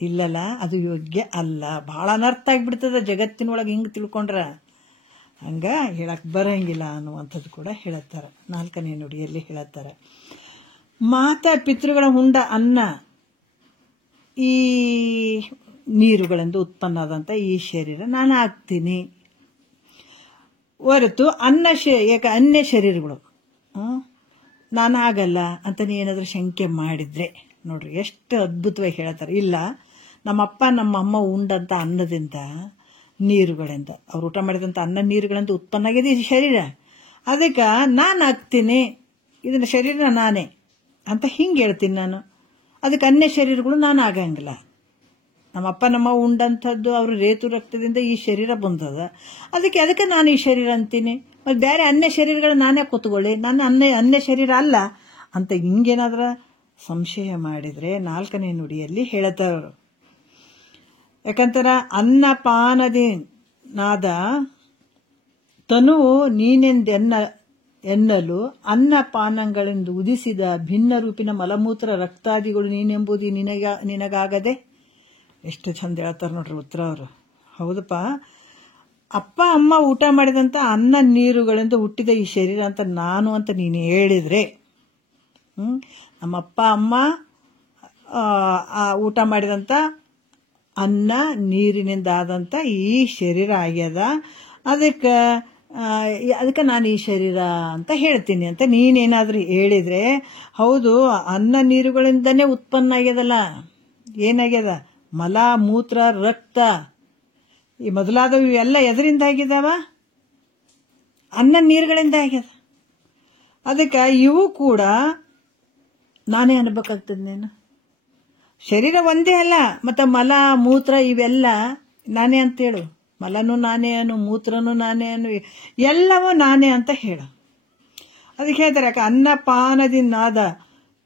ಇಲ್ಲಲ್ಲ, ಅದು ಯೋಗ್ಯ ಅಲ್ಲ. ಭಾಳ ಅನರ್ಥ ಆಗಿಬಿಡ್ತದೆ ಜಗತ್ತಿನೊಳಗೆ ಹಿಂಗೆ ತಿಳ್ಕೊಂಡ್ರ, ಹಂಗೆ ಹೇಳಕ್ಕೆ ಬರೋಂಗಿಲ್ಲ ಅನ್ನುವಂಥದ್ದು ಕೂಡ ಹೇಳತ್ತಾರೆ. 4ನೇ ನುಡಿಯಲ್ಲಿ ಹೇಳತ್ತಾರೆ, ಮಾತಾ ಪಿತೃಗಳ ಹುಂಡ ಅನ್ನ ಈ ನೀರುಗಳಿಂದ ಉತ್ಪನ್ನ ಆದಂಥ ಈ ಶರೀರ ನಾನು ಆಗ್ತೀನಿ ಹೊರತು ಅನ್ಯ ಶರೀರಗಳು ನಾನು ಆಗಲ್ಲ ಅಂತ ನೀ ಏನಾದರೂ ಶಂಕೆ ಮಾಡಿದ್ರೆ, ನೋಡ್ರಿ ಎಷ್ಟು ಅದ್ಭುತವಾಗಿ ಹೇಳ್ತಾರೆ. ಇಲ್ಲ, ನಮ್ಮಪ್ಪ ನಮ್ಮಮ್ಮ ಉಂಡಂಥ ಅನ್ನದಿಂದ ನೀರುಗಳಿಂದ, ಅವ್ರು ಊಟ ಮಾಡಿದಂಥ ಅನ್ನ ನೀರುಗಳಿಂದ ಉತ್ಪನ್ನ ಆಗಿದೆ ಈ ಶರೀರ, ಅದಕ್ಕೆ ನಾನು ಆಗ್ತೀನಿ, ಇದನ್ನ ಶರೀರ ನಾನೇ ಅಂತ ಹಿಂಗೆ ಹೇಳ್ತೀನಿ ನಾನು. ಅದಕ್ಕೆ ಅನ್ಯ ಶರೀರಗಳು ನಾನು ಆಗಂಗಿಲ್ಲ. ನಮ್ಮಪ್ಪ ನಮ್ಮ ಉಂಡಂಥದ್ದು ಅವರು ರೇತು ರಕ್ತದಿಂದ ಈ ಶರೀರ ಬಂದದ, ಅದಕ್ಕೆ ನಾನು ಈ ಶರೀರ ಅಂತೀನಿ. ಮತ್ತು ಬೇರೆ ಅನ್ಯ ಶರೀರಗಳು ನಾನೇ ಕೂತ್ಕೊಳ್ಳಿ, ನಾನು ಅನ್ಯ ಶರೀರ ಅಲ್ಲ ಅಂತ ಹಿಂಗೇನಾದ್ರ ಸಂಶಯ ಮಾಡಿದರೆ 4ನೇ ನುಡಿಯಲ್ಲಿ ಹೇಳ್ತಾರವರು. ಯಾಕಂತಾರ ಅನ್ನಪಾನದಿ ನಾದ ತನುವು ಎನ್ನಲು ಅನ್ನಪಾನಗಳಿಂದ ಉದಿಸಿದ ಭಿನ್ನ ರೂಪಿನ ಮಲಮೂತ್ರ ರಕ್ತಾದಿಗಳು ನೀನೆಂಬುದು ನಿನಗಾಗದೆ. ಎಷ್ಟು ಚಂದ ಹೇಳ್ತಾರೆ ನೋಡ್ರಿ ಉತ್ತರ ಅವರು. ಹೌದಪ್ಪ, ಅಪ್ಪ ಅಮ್ಮ ಊಟ ಮಾಡಿದಂಥ ಅನ್ನ ನೀರುಗಳಿಂದ ಹುಟ್ಟಿದ ಈ ಶರೀರ ಅಂತ ನಾನು ಅಂತ ನೀನು ಹೇಳಿದ್ರೆ, ನಮ್ಮಪ್ಪ ಅಮ್ಮ ಊಟ ಮಾಡಿದಂಥ ಅನ್ನ ನೀರಿನಿಂದ ಆದಂಥ ಈ ಶರೀರ ಆಗ್ಯದ, ಅದಕ್ಕೆ ನಾನು ಈ ಶರೀರ ಅಂತ ಹೇಳ್ತೀನಿ ಅಂತ ನೀನೇನಾದರೂ ಹೇಳಿದರೆ, ಹೌದು, ಅನ್ನ ನೀರುಗಳಿಂದನೇ ಉತ್ಪನ್ನ ಆಗ್ಯದಲ್ಲ, ಏನಾಗ್ಯದ, ಮಲ ಮೂತ್ರ ರಕ್ತ ಈ ಮೊದಲಾದವು ಇವೆಲ್ಲ ಎದರಿಂದ ಆಗಿದಾವ? ಅನ್ನ ನೀರುಗಳಿಂದ ಆಗ್ಯದ. ಅದಕ್ಕೆ ಇವು ಕೂಡ ನಾನೇ ಅನ್ಬೇಕಾಗ್ತದೆ. ನೀನು ಶರೀರ ಒಂದೇ ಅಲ್ಲ, ಮತ್ತು ಮಲ ಮೂತ್ರ ಇವೆಲ್ಲ ನಾನೇ ಅಂತೇಳು. ಮಲನೂ ನಾನೇ ಅನು, ಮೂತ್ರನೂ ನಾನೇ ಅನು, ಎಲ್ಲವೂ ನಾನೇ ಅಂತ ಹೇಳು. ಅದಕ್ಕೆ ಹೇಳ್ತಾರೆ, ಅನ್ನಪಾನದಿನಾದ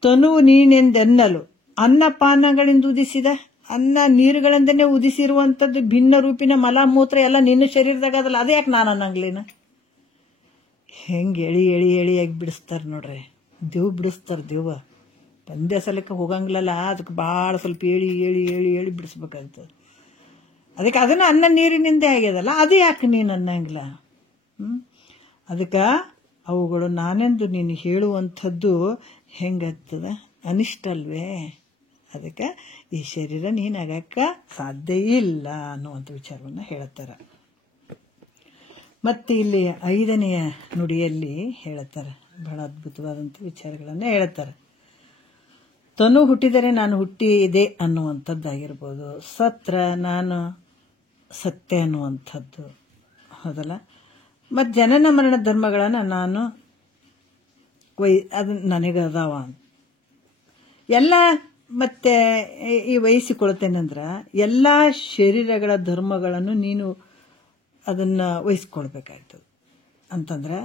ತನು ನೀನೆಂದೆನ್ನಲು, ಅನ್ನಪಾನಗಳಿಂದ ಉದಿಸಿದ ಅನ್ನ ನೀರುಗಳಿಂದನೇ ಉದಿಸಿರುವಂಥದ್ದು ಭಿನ್ನ ರೂಪಿನ ಮಲ ಮೂತ್ರ ಎಲ್ಲ ನಿನ್ನ ಶರೀರದಾಗ ಅದಲ್ಲ, ಅದೇ ಯಾಕೆ ನಾನು ಅನ್ನಂಗ್ಲಿನ? ಹೆಂಗೆ ಎಳಿಯಾಗಿ ಬಿಡಿಸ್ತಾರೆ ನೋಡ್ರಿ, ದೇವ್ ಬಿಡಿಸ್ತಾರೆ. ದೇವ ಒಂದೇ ಸಲಕ್ಕೆ ಹೋಗಂಗಿಲ್ಲಲ್ಲ, ಅದಕ್ಕೆ ಭಾಳ ಸ್ವಲ್ಪ ಏಳಿ ಬಿಡಿಸ್ಬೇಕಾಗ್ತದೆ. ಅದಕ್ಕೆ ಅದನ್ನು ಅನ್ನ ನೀರಿನಿಂದ ಆಗ್ಯದಲ್ಲ, ಅದು ಯಾಕೆ ನೀನು ಅನ್ನಂಗಿಲ್ಲ? ಅದಕ್ಕೆ ಅವುಗಳು ನಾನೆಂದು ನೀನು ಹೇಳುವಂಥದ್ದು ಹೆಂಗಾಗ್ತದೆ, ಅನಿಷ್ಟ ಅಲ್ವೇ? ಅದಕ್ಕೆ ಈ ಶರೀರ ನೀನಾಗಕ್ಕೆ ಸಾಧ್ಯ ಇಲ್ಲ ಅನ್ನುವಂಥ ವಿಚಾರವನ್ನು ಹೇಳುತ್ತಾರೆ. ಮತ್ತು ಇಲ್ಲಿ 5ನೆಯ ನುಡಿಯಲ್ಲಿ ಹೇಳುತ್ತಾರೆ, ಬಹಳ ಅದ್ಭುತವಾದಂಥ ವಿಚಾರಗಳನ್ನು ಹೇಳುತ್ತಾರೆ. ತನು ಹುಟ್ಟಿದರೆ ನಾನು ಹುಟ್ಟಿದೆ ಅನ್ನುವಂಥದ್ದಾಗಿರ್ಬೋದು, ಸತ್ರ ನಾನು ಸತ್ಯ ಅನ್ನುವಂಥದ್ದು, ಹೌದಲ್ಲ. ಮತ್ತು ಜನನ ಮರಣ ಧರ್ಮಗಳನ್ನು ನಾನು ಅದು ನನಗದಾವ ಎಲ್ಲ. ಮತ್ತು ಈ ವಹಿಸಿಕೊಳ್ತೇನೆಂದ್ರೆ ಎಲ್ಲ ಶರೀರಗಳ ಧರ್ಮಗಳನ್ನು ನೀನು ಅದನ್ನು ವಹಿಸ್ಕೊಳ್ಬೇಕಾಗ್ತದೆ. ಅಂತಂದ್ರೆ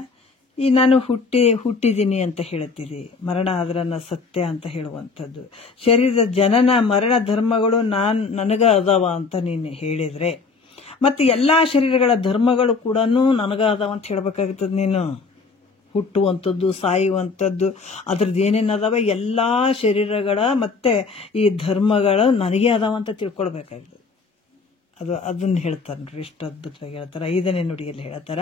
ಈ ನಾನು ಹುಟ್ಟಿದ್ದೀನಿ ಅಂತ ಹೇಳ್ತೀರಿ, ಮರಣ ಆದ್ರನ್ನ ಸತ್ಯ ಅಂತ ಹೇಳುವಂಥದ್ದು, ಶರೀರದ ಜನನ ಮರಣ ಧರ್ಮಗಳು ನನಗ ಅದಾವ ಅಂತ ನೀನು ಹೇಳಿದ್ರೆ, ಮತ್ತೆ ಎಲ್ಲಾ ಶರೀರಗಳ ಧರ್ಮಗಳು ಕೂಡ ನನಗ ಅದಾವ ಅಂತ ಹೇಳ್ಬೇಕಾಗ್ತದೆ. ನೀನು ಹುಟ್ಟುವಂಥದ್ದು, ಸಾಯುವಂಥದ್ದು, ಅದ್ರದ್ದು ಏನೇನು ಅದಾವ ಎಲ್ಲಾ ಶರೀರಗಳ ಮತ್ತೆ ಈ ಧರ್ಮಗಳು ನನಗೆ ಅದಾವ ಅಂತ ತಿಳ್ಕೊಳ್ಬೇಕಾಗ್ತದೆ. ಅದನ್ನ ಹೇಳ್ತಾರೆ ನೋಡ್ರಿ, ಎಷ್ಟು ಅದ್ಭುತವಾಗಿ ಹೇಳ್ತಾರ. 5ನೇ ನುಡಿಯಲ್ಲಿ ಹೇಳ್ತಾರ,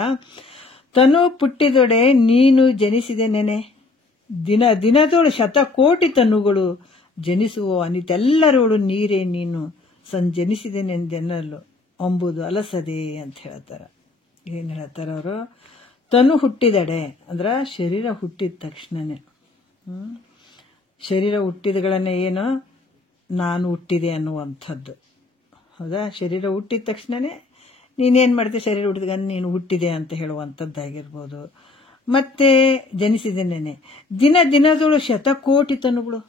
ತನು ಪುಟ್ಟಿದೊಡೆ ನೀನು ಜನಿಸಿದೆ ನೆನೆ, ದಿನದೋಳು ಶತಕೋಟಿ ತನುಗಳು ಜನಿಸುವ ಅನಿತೆಲ್ಲರೋಳು ನೀರೇ ನೀನು ಸಂಜನಿಸಿದೆನೆಂದೆನ್ನಲು ಅಂಬುದು ಅಲಸದೆ ಅಂತ ಹೇಳ್ತಾರ. ಏನ್ ಹೇಳ್ತಾರ ಅವರು? ತನು ಹುಟ್ಟಿದಡೆ ಅಂದ್ರ ಶರೀರ ಹುಟ್ಟಿದ ತಕ್ಷಣನೇ, ಶರೀರ ಹುಟ್ಟಿದಗಳನ್ನೇ ಏನು ನಾನು ಹುಟ್ಟಿದೆ ಅನ್ನುವಂಥದ್ದು. ಹೌದಾ? ಶರೀರ ಹುಟ್ಟಿದ ತಕ್ಷಣನೇ ನೀನೇನ್ ಮಾಡ್ತೀವಿ, ಶರೀರ ಹುಟ್ಟಿದ ನೀನು ಹುಟ್ಟಿದೆ ಅಂತ ಹೇಳುವಂಥದ್ದಾಗಿರ್ಬೋದು. ಮತ್ತೆ ಜನಿಸಿದೆನೇನೆ, ದಿನದೋಳು ಶತಕೋಟಿ ತನುಗಳು.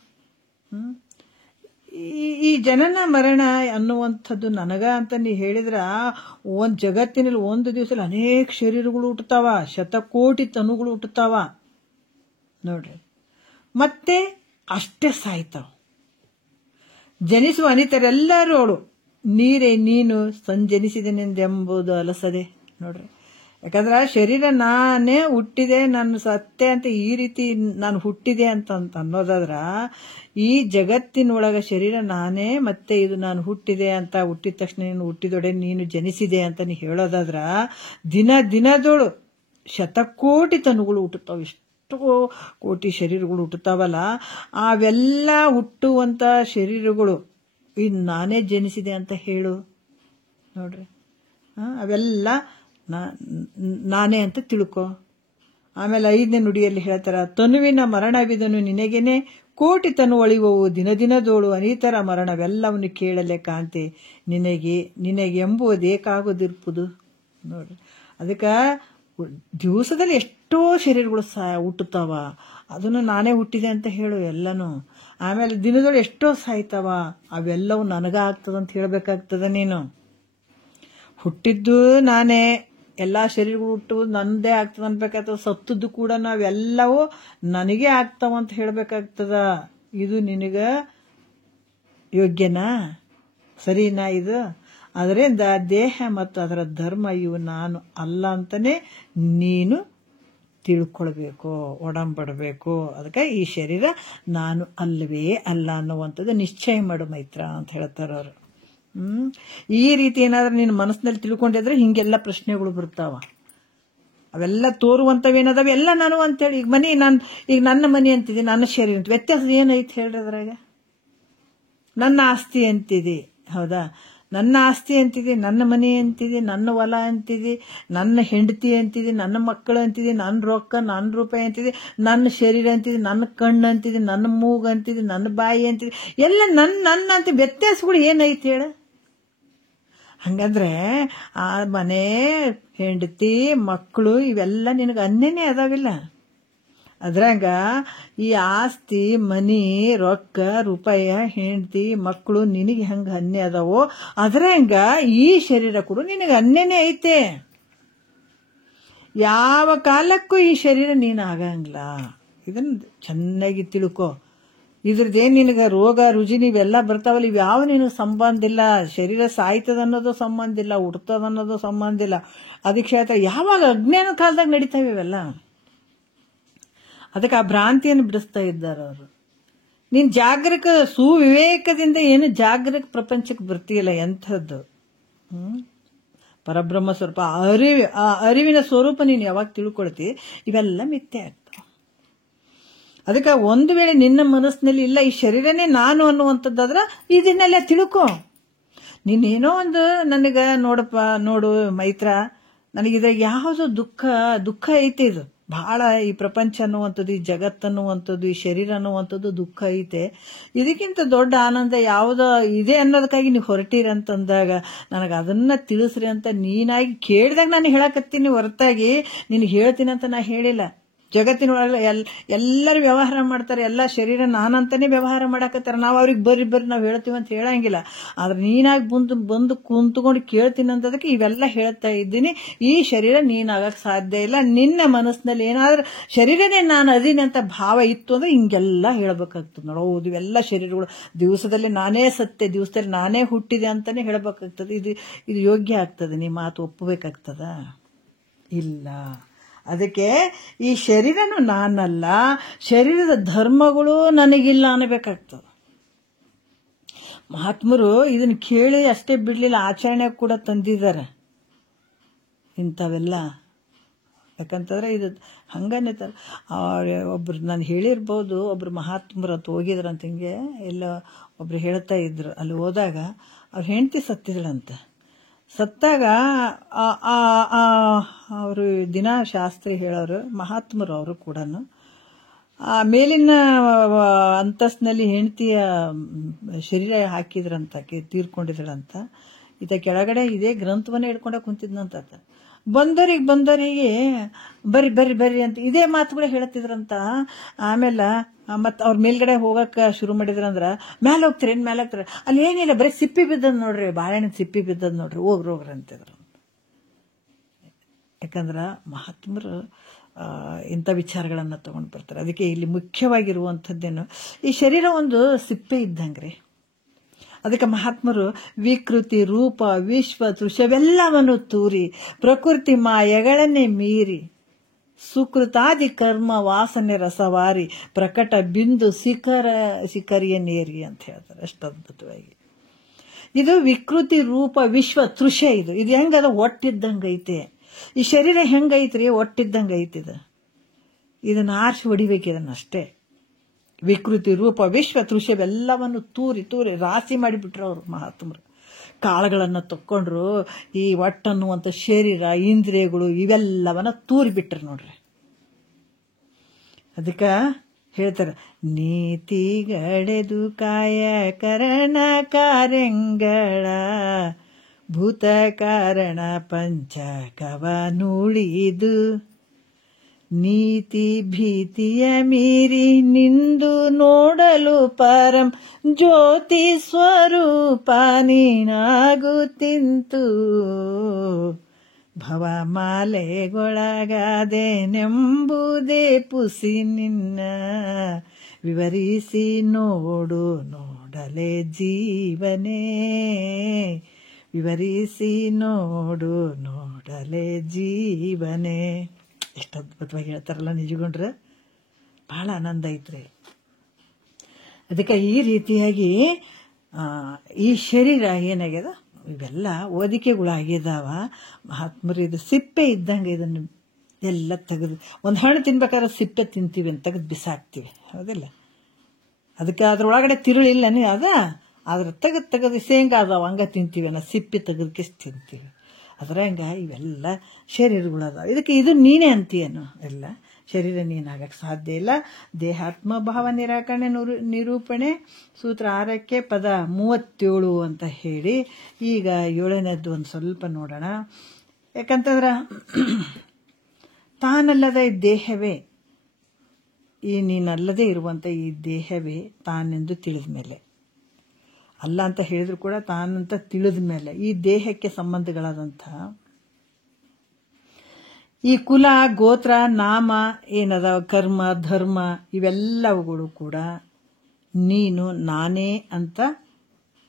ಈ ಜನನ ಮರಣ ಅನ್ನುವಂಥದ್ದು ನನಗ ಅಂತ ನೀ ಹೇಳಿದ್ರ, ಒಂದ್ ಜಗತ್ತಿನಲ್ಲಿ ಒಂದು ದಿವಸದಲ್ಲಿ ಅನೇಕ ಶರೀರಗಳು ಹುಟ್ಟುತ್ತಾವ, ಶತಕೋಟಿ ತನುಗಳು ಹುಟ್ಟುತ್ತಾವ ನೋಡ್ರಿ. ಮತ್ತೆ ಅಷ್ಟೇ ಸಾಯ್ತಾವ. ಜನಿಸುವ ಅನಿತರೆಲ್ಲರೋಳು ನೀರೇ ನೀನು ಸಂಜನಿಸಿದೆನೆಂದೆಂಬುದು ಅಲಸದೆ ನೋಡ್ರಿ. ಯಾಕಂದ್ರೆ ಶರೀರ ನಾನೇ ಹುಟ್ಟಿದೆ, ನಾನು ಸತ್ತೆ ಅಂತ ಈ ರೀತಿ ನಾನು ಹುಟ್ಟಿದೆ ಅಂತ ಅನ್ನೋದಾದ್ರ, ಈ ಜಗತ್ತಿನೊಳಗ ಶರೀರ ನಾನೇ, ಮತ್ತೆ ಇದು ನಾನು ಹುಟ್ಟಿದೆ ಅಂತ, ಹುಟ್ಟಿದ ತಕ್ಷಣ ನೀನು ಹುಟ್ಟಿದೊಡೆ ನೀನು ಜನಿಸಿದೆ ಅಂತ ನೀ ಹೇಳೋದಾದ್ರ, ದಿನದೋಳು ಶತಕೋಟಿ ತನುಗಳು ಹುಟ್ಟುತ್ತಾವ. ಎಷ್ಟು ಕೋಟಿ ಶರೀರಗಳು ಹುಟ್ಟುತ್ತಾವಲ್ಲ, ಅವೆಲ್ಲ ಹುಟ್ಟುವಂತ ಶರೀರಗಳು ಇದು ನಾನೇ ಜನಿಸಿದೆ ಅಂತ ಹೇಳು ನೋಡ್ರಿ. ಅವೆಲ್ಲ ನಾನೇ ಅಂತ ತಿಳ್ಕೊ. ಆಮೇಲೆ 5ನೇ ನುಡಿಯಲ್ಲಿ ಹೇಳ್ತಾರ, ತನುವಿನ ಮರಣವಿದನು ನಿನಗೇನೆ, ಕೋಟಿ ತನು ಒಳಿವವು ದಿನದೋಳು ಅನೀತರ ಮರಣವೆಲ್ಲವನ್ನು ಕೇಳಲೆ ಕಾಂತೆ ನಿನಗೆ ಎಂಬುದೇಕಾಗೋದಿರ್ಪುದು ನೋಡ್ರಿ. ಅದಕ್ಕೆ ದಿವಸದಲ್ಲಿ ಎಷ್ಟೋ ಶರೀರಗಳು ಹುಟ್ಟುತ್ತಾವ, ಅದನ್ನು ನಾನೇ ಹುಟ್ಟಿದೆ ಅಂತ ಹೇಳು ಎಲ್ಲನೂ. ಆಮೇಲೆ ದಿನದೊಳಗೆ ಎಷ್ಟೋ ಸಾಯ್ತಾವ, ಅವೆಲ್ಲವೂ ನನಗ ಆಗ್ತದಂತ ಹೇಳ್ಬೇಕಾಗ್ತದ. ನೀನು ಹುಟ್ಟಿದ್ದು ನಾನೇ, ಎಲ್ಲಾ ಶರೀರಗಳು ಹುಟ್ಟುವುದು ನನ್ನದೇ ಆಗ್ತದ ಅನ್ಬೇಕಾಗ್ತದ. ಸತ್ತದ್ದು ಕೂಡ ನಾವೆಲ್ಲವೂ ನನಗೆ ಆಗ್ತಾವ ಅಂತ ಹೇಳ್ಬೇಕಾಗ್ತದ. ಇದು ನಿನಗ ಯೋಗ್ಯನಾ, ಸರಿನಾ ಇದು? ಅದರಿಂದ ದೇಹ ಮತ್ತು ಅದರ ಧರ್ಮ ಇವು ನಾನು ಅಲ್ಲ ಅಂತಾನೆ ನೀನು ತಿಳ್ಕೊಳ್ಬೇಕು, ಒಡಂಬಡಬೇಕು. ಅದಕ್ಕೆ ಈ ಶರೀರ ನಾನು ಅಲ್ಲವೇ ಅಲ್ಲ ಅನ್ನುವಂಥದ್ದು ನಿಶ್ಚಯ ಮಾಡು ಮೈತ್ರ ಅಂತ ಹೇಳ್ತಾರ ಅವರು. ಈ ರೀತಿ ಏನಾದ್ರೂ ನಿನ್ನ ಮನಸ್ಸಿನಲ್ಲಿ ತಿಳ್ಕೊಂಡಿದ್ರೆ ಹಿಂಗೆಲ್ಲ ಪ್ರಶ್ನೆಗಳು ಬರ್ತಾವ. ಅವೆಲ್ಲ ತೋರುವಂತವೇನದಾವ ಎಲ್ಲ ನಾನು ಅಂತೇಳಿ. ಈಗ ನನ್ನ ಮನೆ ಅಂತಿದೆ, ನನ್ನ ಶರೀರ ಅಂತ, ವ್ಯತ್ಯಾಸ ಏನೈತಿ ಹೇಳ್ರಿ ಅದ್ರಾಗ? ನನ್ನ ಆಸ್ತಿ ಅಂತಿದೆ, ಹೌದಾ? ನನ್ನ ಆಸ್ತಿ ಅಂತಿದೆ, ನನ್ನ ಮನೆ ಅಂತಿದೆ, ನನ್ನ ಹೊಲ ಅಂತಿದೆ, ನನ್ನ ಹೆಂಡತಿ ಅಂತಿದೆ, ನನ್ನ ಮಕ್ಕಳು ಅಂತಿದೆ, ನನ್ನ ರೊಕ್ಕ, ನನ್ನ ರೂಪಾಯಿ ಅಂತಿದೆ, ನನ್ನ ಶರೀರ ಅಂತಿದೆ, ನನ್ನ ಕಣ್ಣು ಅಂತಿದೆ, ನನ್ನ ಮೂಗು ಅಂತಿದೆ, ನನ್ನ ಬಾಯಿ ಅಂತಿದೆ, ಎಲ್ಲ ನನ್ನ ಅಂತ. ವ್ಯತ್ಯಾಸಗಳು ಏನೈತಿ ಹೇಳ? ಹಂಗಂದ್ರೆ ಆ ಮನೆ, ಹೆಂಡತಿ, ಮಕ್ಕಳು ಇವೆಲ್ಲ ನಿನಗೆ ಅನ್ಯನೇ ಅದಾವಿಲ್ಲ. ಅದ್ರಾಗ ಈ ಆಸ್ತಿ, ಮನಿ, ರೊಕ್ಕ, ರೂಪಾಯಿ, ಹೆಂಡತಿ, ಮಕ್ಕಳು ನಿನಗೆ ಹೆಂಗ ಅನ್ಯ ಅದಾವೋ ಅದ್ರಂಗ ಈ ಶರೀರ ಕೂಡ ನಿನಗೆ ಅನ್ಯನೇ ಐತೆ. ಯಾವ ಕಾಲಕ್ಕೂ ಈ ಶರೀರ ನೀನು ಆಗಂಗಿಲ್ಲ. ಇದನ್ನ ಚೆನ್ನಾಗಿ ತಿಳ್ಕೊ. ಇದ್ರದ್ದೇನು ನಿನಗೆ ರೋಗ ರುಜಿನ ಇವೆಲ್ಲ ಬರ್ತಾವಲ್ಲ, ಇವ್ಯಾವ ನಿನಗೆ ಸಂಬಂಧ ಇಲ್ಲ. ಶರೀರ ಸಾಯ್ತದ ಅನ್ನೋದು ಸಂಬಂಧ ಇಲ್ಲ, ಹುಡ್ತದ ಅನ್ನೋದು ಸಂಬಂಧ ಇಲ್ಲ. ಅದಕ್ಕೆ ಹೇಳ್ತಾರೆ, ಯಾವಾಗ ಅಜ್ಞಾನ ಕಾಲದಾಗ ನಡೀತಾವೆ ಇವೆಲ್ಲ. ಅದಕ್ಕೆ ಆ ಭ್ರಾಂತಿಯನ್ನು ಬಿಡಿಸ್ತಾ ಇದ್ದಾರೆ ಅವರು. ನೀನ್ ಜಾಗೃತ ಸುವಿವೇಕದಿಂದ ಏನು ಜಾಗೃತ ಪ್ರಪಂಚಕ್ಕೆ ಬರ್ತೀಯಲ್ಲ, ಎಂಥದ್ದು ಪರಬ್ರಹ್ಮ ಸ್ವರೂಪ ಆ ಅರಿವಿನ ಸ್ವರೂಪ ನೀನು ಯಾವಾಗ ತಿಳ್ಕೊಳ್ತಿ, ಇವೆಲ್ಲ ಮಿಥ್ಯೆ ಆಗ್ತಾವ. ಅದಕ್ಕೆ ಒಂದು ವೇಳೆ ನಿನ್ನ ಮನಸ್ಸಿನಲ್ಲಿ ಇಲ್ಲ ಈ ಶರೀರನೇ ನಾನು ಅನ್ನುವಂಥದ್ದಾದ್ರ ಇದನ್ನೆಲ್ಲ ತಿಳ್ಕೊ. ನೀನೇನೋ ಒಂದು ನನಗ ನೋಡು ಮೈತ್ರ, ನನಗಿದ್ರಾಗ ಯಾವುದು ದುಃಖ ಐತೆ. ಇದು ಬಹಳ, ಈ ಪ್ರಪಂಚ ಅನ್ನುವಂಥದ್ದು, ಈ ಜಗತ್ತು ಅನ್ನುವಂಥದ್ದು, ಈ ಶರೀರ ಅನ್ನುವಂಥದ್ದು ದುಃಖ ಐತೆ. ಇದಕ್ಕಿಂತ ದೊಡ್ಡ ಆನಂದ ಯಾವುದೋ ಇದೆ ಅನ್ನೋದಕ್ಕಾಗಿ ನೀವು ಹೊರಟಿರಂತಂದಾಗ ನನಗೆ ಅದನ್ನ ತಿಳಿಸ್ರಿ ಅಂತ ನೀನಾಗಿ ಕೇಳಿದಾಗ ನಾನು ಹೇಳಕತ್ತೀನಿ ಹೊರತಾಗಿ ನಿನಗೆ ಹೇಳ್ತೀನಿ ಅಂತ ನಾ ಹೇಳಿಲ್ಲ. ಜಗತ್ತಿನೊಳಗೆ ಎಲ್ಲರೂ ವ್ಯವಹಾರ ಮಾಡ್ತಾರೆ, ಎಲ್ಲ ಶರೀರ ನಾನಂತಾನೆ ವ್ಯವಹಾರ ಮಾಡಾಕತ್ತಾರೆ. ನಾವು ಅವ್ರಿಗೆ ಬರ್ರಿ ನಾವು ಹೇಳ್ತೀವಿ ಅಂತ ಹೇಳಂಗಿಲ್ಲ. ಆದ್ರೆ ನೀನಾಗಿ ಬಂದು ಕುಂತ್ಕೊಂಡು ಕೇಳ್ತೀನಿ ಅಂತದಕ್ಕೆ ಇವೆಲ್ಲ ಹೇಳ್ತಾ ಇದ್ದೀನಿ. ಈ ಶರೀರ ನೀನಾಗಕ್ಕೆ ಸಾಧ್ಯ ಇಲ್ಲ. ನಿನ್ನ ಮನಸ್ಸಿನಲ್ಲಿ ಏನಾದ್ರೂ ಶರೀರನೇ ನಾನು ಅದೀನಿ ಅಂತ ಭಾವ ಇತ್ತು ಅಂದ್ರೆ ಹಿಂಗೆಲ್ಲ ಹೇಳ್ಬೇಕಾಗ್ತದೆ. ನೋಡು, ಹೌದು ಇವೆಲ್ಲ ಶರೀರಗಳು ದಿವಸದಲ್ಲಿ ನಾನೇ ಸತ್ಯ, ದಿವಸದಲ್ಲಿ ನಾನೇ ಹುಟ್ಟಿದೆ ಅಂತಾನೆ ಹೇಳ್ಬೇಕಾಗ್ತದೆ. ಇದು ಯೋಗ್ಯ ಆಗ್ತದೆ? ನೀ ಮಾತು ಒಪ್ಪಬೇಕಾಗ್ತದ? ಇಲ್ಲ. ಅದಕ್ಕೆ ಈ ಶರೀರನು ನಾನಲ್ಲ, ಶರೀರದ ಧರ್ಮಗಳು ನನಗಿಲ್ಲ ಅನ್ನಬೇಕಾಗ್ತದೆ. ಮಹಾತ್ಮರು ಇದನ್ನು ಕೇಳಿ ಅಷ್ಟೇ ಬಿಡ್ಲಿಲ್ಲ, ಆಚರಣೆ ಕೂಡ ತಂದಿದ್ದಾರೆ ಇಂಥವೆಲ್ಲ. ಯಾಕಂತಂದ್ರೆ ಇದು ಹಂಗನೇ ಒಬ್ರು ನಾನು ಹೇಳಿರ್ಬೋದು, ಒಬ್ರು ಮಹಾತ್ಮರು ಅಂತ ಹೋಗಿದ್ರಂತ, ಹಿಂಗೆ ಎಲ್ಲ ಒಬ್ರು ಹೇಳ್ತಾ ಇದ್ರು. ಅಲ್ಲಿ ಹೋದಾಗ ಅವ್ರ ಹೆಂಡತಿ ಸತ್ತಿದ್ಳಂತ. ಸತ್ತಾಗ ಅವರು ದಿನ ಶಾಸ್ತ್ರಿ ಹೇಳೋರು, ಮಹಾತ್ಮರು ಅವರು ಕೂಡ. ಮೇಲಿನ ಅಂತಸ್ತಿನಲ್ಲಿ ಹೆಂಡತಿಯ ಶರೀರ ಹಾಕಿದ್ರಂತ, ತೀರ್ಕೊಂಡಿದ್ರಂತ. ಈತ ಕೆಳಗಡೆ ಇದೇ ಗ್ರಂಥವನ್ನೇ ಹಿಡ್ಕೊಂಡ ಕುಂತಿದ್ನಂತ. ಬಂದವರಿಗೆ ಬರ್ರಿ ಅಂತ ಇದೇ ಮಾತುಗಳೇ ಹೇಳ್ತಿದ್ರಂತ. ಆಮೇಲೆ ಮತ್ ಅವ್ರ ಮೇಲ್ಗಡೆ ಹೋಗಕ್ಕ ಶುರು ಮಾಡಿದ್ರಂದ್ರ, ಮ್ಯಾಲ ಹೋಗ್ತೀರಿ ಅಲ್ಲಿ ಏನಿಲ್ಲ, ಬರೀ ಸಿಪ್ಪಿ ಬಿದ್ದದ್ ನೋಡ್ರಿ, ಬಾಳೆಹಣ್ಣ ಸಿಪ್ಪಿ ಬಿದ್ದದ್ ನೋಡ್ರಿ, ಹೋಗ್ರಿ ಅಂತಿದ್ರು. ಯಾಕಂದ್ರ ಮಹಾತ್ಮರು ಇಂಥ ವಿಚಾರಗಳನ್ನ ತಗೊಂಡ್ ಬರ್ತಾರೆ. ಅದಕ್ಕೆ ಇಲ್ಲಿ ಮುಖ್ಯವಾಗಿರುವಂಥದ್ದೇನು, ಈ ಶರೀರ ಒಂದು ಸಿಪ್ಪೆ ಇದ್ದಂಗ್ರಿ. ಅದಕ್ಕೆ ಮಹಾತ್ಮರು ವಿಕೃತಿ, ರೂಪ, ವಿಶ್ವ, ದೃಶ್ಯವೆಲ್ಲವನ್ನು ತೂರಿ ಪ್ರಕೃತಿ ಮಾಯಗಳನ್ನೇ ಮೀರಿ ಸುಕೃತಾದಿ ಕರ್ಮ ವಾಸನೆ ರಸವಾರಿ ಪ್ರಕಟ ಬಿಂದು ಶಿಖರಿಯನ್ನೇರಿ ಅಂತ ಹೇಳ್ತಾರೆ. ಅಷ್ಟು ಅದ್ಭುತವಾಗಿ ಇದು ವಿಕೃತಿ, ರೂಪ, ವಿಶ್ವ, ತೃಷೆ. ಇದು ಹೆಂಗದ? ಒಟ್ಟಿದ್ದಂಗೈತೆ. ಈ ಶರೀರ ಹೆಂಗೈತ್ರಿ? ಒಟ್ಟಿದ್ದಂಗೈತಿ. ಇದನ್ನ ಆರ್ಸಿ ಹೊಡಿಬೇಕು, ಇದನ್ನಷ್ಟೇ. ವಿಕೃತಿ, ರೂಪ, ವಿಶ್ವ, ತೃಷವೆಲ್ಲವನ್ನು ತೂರಿ ರಾಶಿ ಮಾಡಿಬಿಟ್ರು ಅವರು ಮಹಾತ್ಮರು. ಕಾಳುಗಳನ್ನ ತಕ್ಕೊಂಡ್ರು. ಈ ಒಟ್ಟನ್ನುವಂಥ ಶರೀರ, ಇಂದ್ರಿಯಗಳು ಇವೆಲ್ಲವನ್ನ ತೂರಿಬಿಟ್ರು ನೋಡ್ರಿ. ಅದಕ್ಕ ಹೇಳ್ತಾರೆ, ನೀತಿಗಳೆದು ಕಾಯ ಕರಣ ಕಾರ್ಯಗಳ ಭೂತ ಕಾರಣ ಪಂಚಕವ ನುಳಿದು ನೀತಿ ಭೀತಿಯ ಮೀರಿ ನಿಂದು ನೋಡಲು ಪರಂ ಜ್ಯೋತಿ ಸ್ವರೂಪ ನೀನಾಗುತ್ತಿಂತು ಭವಮಾಲೆಗೊಳಗಾದೆನೆಂಬುದೇ ಪುಸಿ ನಿನ್ನ ವಿವರಿಸಿ ನೋಡಲೆ ಜೀವನೇ, ವಿವರಿಸಿ ನೋಡಲೆ ಜೀವನೇ. ಎಷ್ಟು ಅದ್ಭುತವಾಗಿ ಹೇಳ್ತಾರಲ್ಲ, ನಿಜಗೊಂಡ್ರೆ ಬಹಳ ಆನಂದ ಐತ್ರಿ. ಅದಕ್ಕೆ ಈ ರೀತಿಯಾಗಿ ಈ ಶರೀರ ಏನಾಗ್ಯದ, ಇವೆಲ್ಲ ಓದಿಕೆಗಳಾಗಿದ್ದಾವ. ಮಹಾತ್ಮರು ಇದು ಸಿಪ್ಪೆ ಇದ್ದಂಗೆ, ಇದನ್ನು ಎಲ್ಲ ತೆಗೆದು ಒಂದು ಹಣ್ಣು ತಿನ್ಬೇಕಾದ್ರೆ ಸಿಪ್ಪೆ ತಿಂತೀವಿ ಅಂತ ತೆಗೆದು ಬಿಸಾಕ್ತಿವಿ, ಹೌದಿಲ್ಲ? ಅದಕ್ಕೆ ಅದ್ರೊಳಗಡೆ ತಿರುಳಿಲ್ಲನೇ ಅದ್ರ ತೆಗೆದು ಶೇಂಗಾ ಅದಾವ ಹಂಗ ತಿಂತೀವಿ, ನಾ ಸಿಪ್ಪೆ ತೆಗೆದಕ್ಕೆ ತಿಂತೀವಿ. ಅದ್ರಂಗ ಇವೆಲ್ಲ ಶರೀರಗಳದಾವ. ಇದಕ್ಕೆ ಇದು ನೀನೇ ಅಂತೀಯೇನು? ಇಲ್ಲ, ಶರೀರ ನೀನಾಗಕ್ಕೆ ಸಾಧ್ಯ ಇಲ್ಲ. ದೇಹಾತ್ಮ ಭಾವ ನಿರಾಕರಣೆ ನಿರೂಪಣೆ ಸೂತ್ರ 6ಕ್ಕೆ ಪದ 37 ಅಂತ ಹೇಳಿ ಈಗ 7ನೇದ್ದು ಒಂದು ಸ್ವಲ್ಪ ನೋಡೋಣ. ಯಾಕಂತಂದ್ರೆ ತಾನಲ್ಲದ ಈ ದೇಹವೇ, ಈ ನೀನಲ್ಲದೆ ಇರುವಂಥ ಈ ದೇಹವೇ ತಾನೆಂದು ತಿಳಿದ ಮೇಲೆ, ಅಲ್ಲ ಅಂತ ಹೇಳಿದ್ರು ಕೂಡ ತಾನಂತ ತಿಳಿದ ಮೇಲೆ ಈ ದೇಹಕ್ಕೆ ಸಂಬಂಧಗಳಾದಂಥ ಈ ಕುಲ, ಗೋತ್ರ, ನಾಮ ಏನದ, ಕರ್ಮ, ಧರ್ಮ ಇವೆಲ್ಲವುಗಳು ಕೂಡ ನೀನು ನಾನೇ ಅಂತ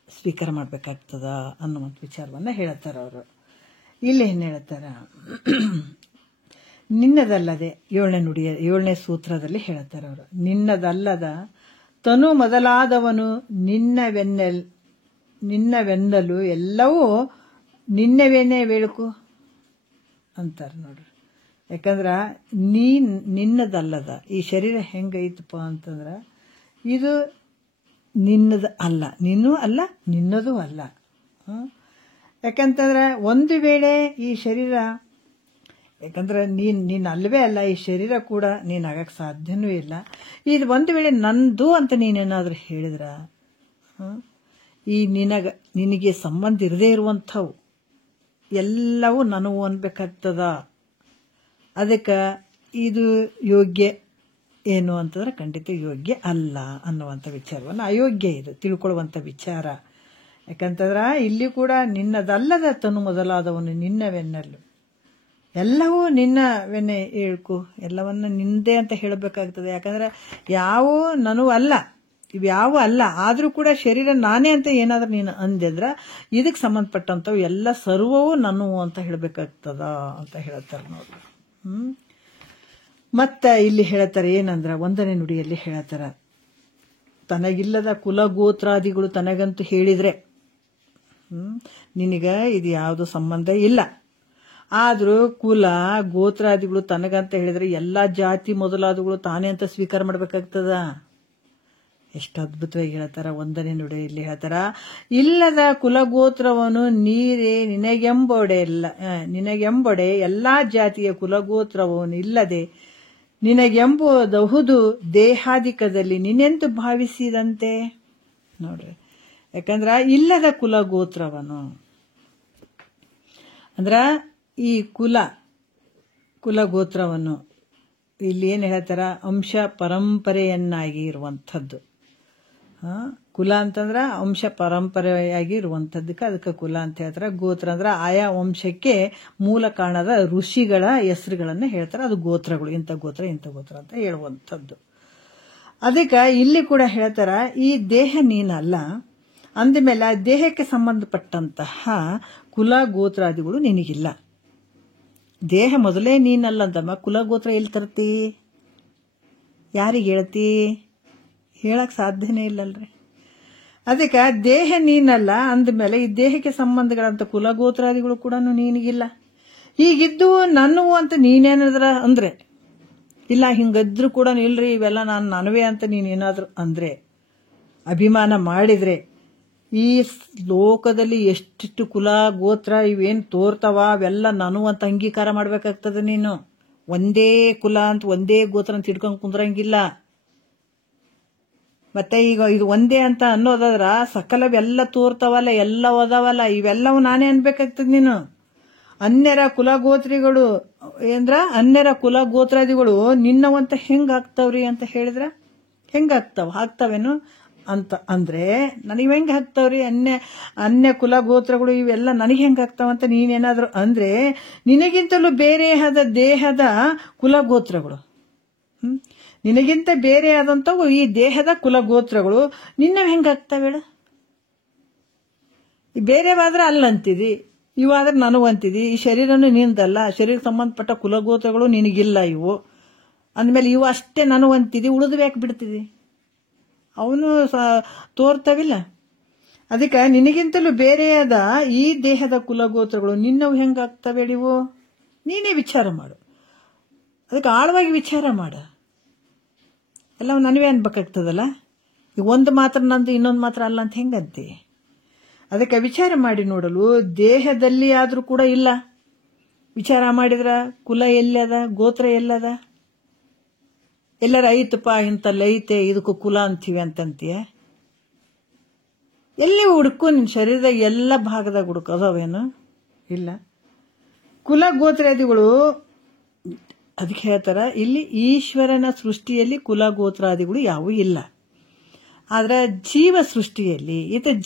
ಸ್ವೀಕಾರ ಮಾಡಬೇಕಾಗ್ತದ ಅನ್ನುವಂಥ ವಿಚಾರವನ್ನು ಹೇಳ್ತಾರೆ ಅವರು. ಇಲ್ಲಿ ಏನು ಹೇಳ್ತಾರ, ನಿನ್ನದಲ್ಲದೆ 7ನೇ ಸೂತ್ರದಲ್ಲಿ ಹೇಳ್ತಾರೆ ಅವರು, ನಿನ್ನದಲ್ಲದ ತನು ಮೊದಲಾದವನು ನಿನ್ನವೆನ್ನಲು ಎಲ್ಲವೂ ನಿನ್ನವೇನೇ ಬೆಳಕು ಅಂತಾರೆ ನೋಡ್ರಿ. ಯಾಕಂದ್ರ ನಿನ್ನದಲ್ಲದ ಈ ಶರೀರ ಹೆಂಗೈತಪ್ಪ ಅಂತಂದ್ರ ಇದು ನಿನ್ನದ ಅಲ್ಲ, ನೀನು ಅಲ್ಲ, ನಿನ್ನದೂ ಅಲ್ಲ. ಯಾಕಂತಂದ್ರೆ ಒಂದು ವೇಳೆ ಈ ಶರೀರ, ಯಾಕಂದ್ರೆ ನೀನು ಅಲ್ಲವೇ ಅಲ್ಲ, ಈ ಶರೀರ ಕೂಡ ನೀನಾಗಕ್ಕೆ ಸಾಧ್ಯನೂ ಇಲ್ಲ. ಇದು ಒಂದು ವೇಳೆ ನಂದು ಅಂತ ನೀನೇನಾದ್ರೂ ಹೇಳಿದ್ರ ಈ ನಿನಗೆ ಸಂಬಂಧ ಇರದೇ ಇರುವಂಥವು ಎಲ್ಲವೂ ನನಗೂ ಅನ್ಬೇಕಾಗ್ತದ. ಅದಕ್ಕೆ ಇದು ಯೋಗ್ಯ ಏನು ಅಂತಂದ್ರೆ ಖಂಡಿತ ಯೋಗ್ಯ ಅಲ್ಲ ಅನ್ನುವಂಥ ವಿಚಾರವನ್ನು ಅಯೋಗ್ಯ ಇದು ತಿಳ್ಕೊಳ್ಳುವಂಥ ವಿಚಾರ. ಯಾಕಂತಂದ್ರೆ ಇಲ್ಲಿ ಕೂಡ ನಿನ್ನದಲ್ಲದ ತನು ಮೊದಲಾದವನು ನಿನ್ನವೆನ್ನಲು, ಎಲ್ಲವೂ ನಿನ್ನವೆನ್ನೆ ಹೇಳ್ಕು, ಎಲ್ಲವನ್ನ ನಿಂದೆ ಅಂತ ಹೇಳಬೇಕಾಗ್ತದೆ. ಯಾಕಂದ್ರೆ ಯಾವ ನನಗೂ ಅಲ್ಲ, ಇವ್ಯಾವ ಅಲ್ಲ, ಆದರೂ ಕೂಡ ಶರೀರ ನಾನೇ ಅಂತ ಏನಾದ್ರೂ ನೀನು ಅಂದಿದ್ರ ಇದಕ್ಕೆ ಸಂಬಂಧಪಟ್ಟಂಥವು ಎಲ್ಲ ಸರ್ವವೂ ನಾನು ಅಂತ ಹೇಳಬೇಕಾಗ್ತದ ಅಂತ ಹೇಳ್ತಾರೆ ನೋಡ್ರಿ. ಮತ್ತೆ ಇಲ್ಲಿ ಹೇಳ್ತಾರೆ ಏನಂದ್ರ 1ನೇ ನುಡಿಯಲ್ಲಿ ಹೇಳ್ತಾರ, ತನಗಿಲ್ಲದ ಕುಲ ಗೋತ್ರಾದಿಗಳು ತನಗಂತೂ ಹೇಳಿದ್ರೆ ನಿನಗ ಇದು ಯಾವುದು ಸಂಬಂಧ ಇಲ್ಲ. ಆದ್ರೂ ಕುಲ ಗೋತ್ರಾದಿಗಳು ತನಗಂತ ಹೇಳಿದ್ರೆ ಎಲ್ಲಾ ಜಾತಿ ಮೊದಲಾದವುಗಳು ತಾನೇ ಅಂತ ಸ್ವೀಕಾರ ಮಾಡ್ಬೇಕಾಗ್ತದ. ಎಷ್ಟು ಅದ್ಭುತವಾಗಿ ಹೇಳ್ತಾರ 1ನೇ ನುಡಿಯಲ್ಲಿ ಹೇಳ್ತಾರ, ಇಲ್ಲದ ಕುಲಗೋತ್ರವನ್ನು ನೀರೇ ನಿನಗೆಂಬೊಡೆ ಎಲ್ಲಾ ಜಾತಿಯ ಕುಲಗೋತ್ರವನ್ನು ಇಲ್ಲದೆ ನಿನಗೆಂಬುದಹುದು ದೇಹಾದಿಕದಲ್ಲಿ ನಿನ್ನೆಂದು ಭಾವಿಸಿದಂತೆ. ನೋಡ್ರಿ, ಯಾಕಂದ್ರ ಇಲ್ಲದ ಕುಲಗೋತ್ರವನು ಅಂದ್ರ ಈ ಕುಲಗೋತ್ರವನ್ನು ಇಲ್ಲಿ ಏನು ಹೇಳ್ತಾರ, ಅಂಶ ಪರಂಪರೆಯನ್ನಾಗಿ ಇರುವಂಥದ್ದು. ಕುಲ ಅಂತಂದ್ರ ಅಂಶ ಪರಂಪರೆಯಾಗಿ ಇರುವಂಥದ್ದಕ್ಕೆ ಅದಕ್ಕೆ ಕುಲ ಅಂತ ಹೇಳ್ತಾರ. ಗೋತ್ರ ಅಂದ್ರ ಆಯಾ ವಂಶಕ್ಕೆ ಮೂಲ ಕಾರಣದ ಋಷಿಗಳ ಹೆಸರುಗಳನ್ನ ಹೇಳ್ತಾರ, ಅದು ಗೋತ್ರಗಳು, ಇಂಥ ಗೋತ್ರ ಅಂತ ಹೇಳುವಂಥದ್ದು. ಅದಕ್ಕೆ ಇಲ್ಲಿ ಕೂಡ ಹೇಳ್ತಾರ, ಈ ದೇಹ ನೀನಲ್ಲ ಅಂದಮೇಲೆ ದೇಹಕ್ಕೆ ಸಂಬಂಧಪಟ್ಟಂತಹ ಕುಲ ಗೋತ್ರಾದಿಗಳು ನಿನಗಿಲ್ಲ. ದೇಹ ಮೊದಲೇ ನೀನಲ್ಲ ಅಂತಮ್ಮ ಕುಲ ಗೋತ್ರ ಎಲ್ಲಿ ತರ್ತಿ, ಯಾರಿಗೆ ಹೇಳ್ತಿ, ಹೇಳಕ್ ಸಾಧ್ಯನೇ ಇಲ್ಲಲ್ರಿ. ಅದಕ್ಕೆ ದೇಹ ನೀನಲ್ಲ ಅಂದಮೇಲೆ ಈ ದೇಹಕ್ಕೆ ಸಂಬಂಧಗಳಂತ ಕುಲಗೋತ್ರಾದಿಗಳು ಕೂಡ ನಿನಗಿಲ್ಲ. ಹೀಗಿದ್ದು ನನ್ನವು ಅಂತ ನೀನೇನಾದ್ರ ಅಂದ್ರೆ ಇಲ್ಲ, ಹಿಂಗದ್ರು ಕೂಡ ಇಲ್ರಿ ಇವೆಲ್ಲ ನನವೇ ಅಂತ ನೀನೇನಾದ್ರು ಅಂದ್ರೆ ಅಭಿಮಾನ ಮಾಡಿದ್ರೆ ಈ ಲೋಕದಲ್ಲಿ ಎಷ್ಟಿಷ್ಟು ಕುಲ ಗೋತ್ರ ಇವೇನು ತೋರ್ತಾವ ಅವೆಲ್ಲ ನಾನು ಅಂತ ಅಂಗೀಕಾರ ಮಾಡ್ಬೇಕಾಗ್ತದೆ. ನೀನು ಒಂದೇ ಕುಲ ಅಂತ ಒಂದೇ ಗೋತ್ರ ಅಂತ ಹಿಡ್ಕೊಂಡ್ ಕುಂದ್ರಂಗಿಲ್ಲ. ಮತ್ತೆ ಈಗ ಇದು ಒಂದೇ ಅಂತ ಅನ್ನೋದಾದ್ರ ಸಕಲವೆಲ್ಲ ತೋರ್ತಾವಲ್ಲ, ಎಲ್ಲ ಓದಾವಲ್ಲ, ಇವೆಲ್ಲವೂ ನಾನೇ ಅನ್ಬೇಕಾಗ್ತದೆ. ನೀನು ಅನ್ಯರ ಕುಲಗೋತ್ರಿಗಳು ಅನ್ಯರ ಕುಲಗೋತ್ರಾದಿಗಳು ನಿನ್ನವಂತ ಹೆಂಗ್ ಆಗ್ತಾವ್ರಿ ಅಂತ ಹೇಳಿದ್ರ ಆಗ್ತಾವೇನು ಅಂತ ಅಂದ್ರೆ ನನಗೆ ಹೆಂಗ್ ಹಾಕ್ತಾವ್ರಿ, ಅನ್ಯ ಕುಲಗೋತ್ರಗಳು ಇವೆಲ್ಲ ನನಗೆ ಹೆಂಗ್ ಆಗ್ತಾವಂತ ನೀನೇನಾದ್ರು ಅಂದ್ರೆ ನಿನಗಿಂತಲೂ ಬೇರೆ ದೇಹದ ಕುಲಗೋತ್ರಗಳು, ನಿನಗಿಂತ ಬೇರೆ ಆದಂಥವು ಈ ದೇಹದ ಕುಲಗೋತ್ರಗಳು ನಿನ್ನವ್ ಹೆಂಗಾಗ್ತಾವೇಳ. ಬೇರೆವಾದ್ರೆ ಅಲ್ಲಂತಿದಿ, ಇವಾದ್ರೆ ನನಗೂ ಅಂತಿದಿ. ಈ ಶರೀರನು ನಿಂದಲ್ಲ, ಶರೀರಕ್ಕೆ ಸಂಬಂಧಪಟ್ಟ ಕುಲಗೋತ್ರಗಳು ನಿನಗಿಲ್ಲ. ಇವು ಅಂದಮೇಲೆ ಇವು ಅಷ್ಟೇ ನನಗೂ ಅಂತಿದಿ, ಉಳಿದು ಯಾಕೆ ಬಿಡ್ತಿದಿ, ಅವನು ತೋರ್ತವಿಲ್ಲ. ಅದಕ್ಕೆ ನಿನಗಿಂತಲೂ ಬೇರೆಯಾದ ಈ ದೇಹದ ಕುಲಗೋತ್ರಗಳು ನಿನ್ನವು ಹೆಂಗಾಗ್ತವೆ ಇವು ನೀನೇ ವಿಚಾರ ಮಾಡು. ಅದಕ್ಕೆ ಆಳವಾಗಿ ವಿಚಾರ ಮಾಡ. ಎಲ್ಲ ನನವೇ ಅನ್ಬೇಕಾಗ್ತದಲ್ಲ. ಈಗ ಒಂದು ಮಾತ್ರ ನಂದು ಇನ್ನೊಂದು ಮಾತ್ರ ಅಲ್ಲ ಅಂತ ಹೆಂಗಂತಿ. ಅದಕ್ಕೆ ವಿಚಾರ ಮಾಡಿ ನೋಡಲು ದೇಹದಲ್ಲಿ ಆದ್ರೂ ಕೂಡ ಇಲ್ಲ. ವಿಚಾರ ಮಾಡಿದ್ರ ಕುಲ ಎಲ್ಲದ, ಗೋತ್ರ ಎಲ್ಲದ, ಎಲ್ಲರ ಐತಪ್ಪ ಇಂತಲ್ಲ ಐತೆ ಇದಕ್ಕೂ ಕುಲ ಅಂತೀವಿ ಅಂತಂತೀಯ. ಎಲ್ಲಿ ಹುಡುಕು, ನಿನ್ನ ಶರೀರದ ಎಲ್ಲ ಭಾಗದಾಗ ಹುಡುಕು, ಅದಾವೇನು ಇಲ್ಲ. ಕುಲ ಗೋತ್ರಾದಿಗಳು ಅದಕ್ಕೆ ಹೇಳ್ತಾರ ಇಲ್ಲಿ ಈಶ್ವರನ ಸೃಷ್ಟಿಯಲ್ಲಿ ಕುಲ ಗೋತ್ರಾದಿಗಳು ಯಾವೂ ಇಲ್ಲ. ಆದ್ರೆ ಜೀವ ಸೃಷ್ಟಿಯಲ್ಲಿ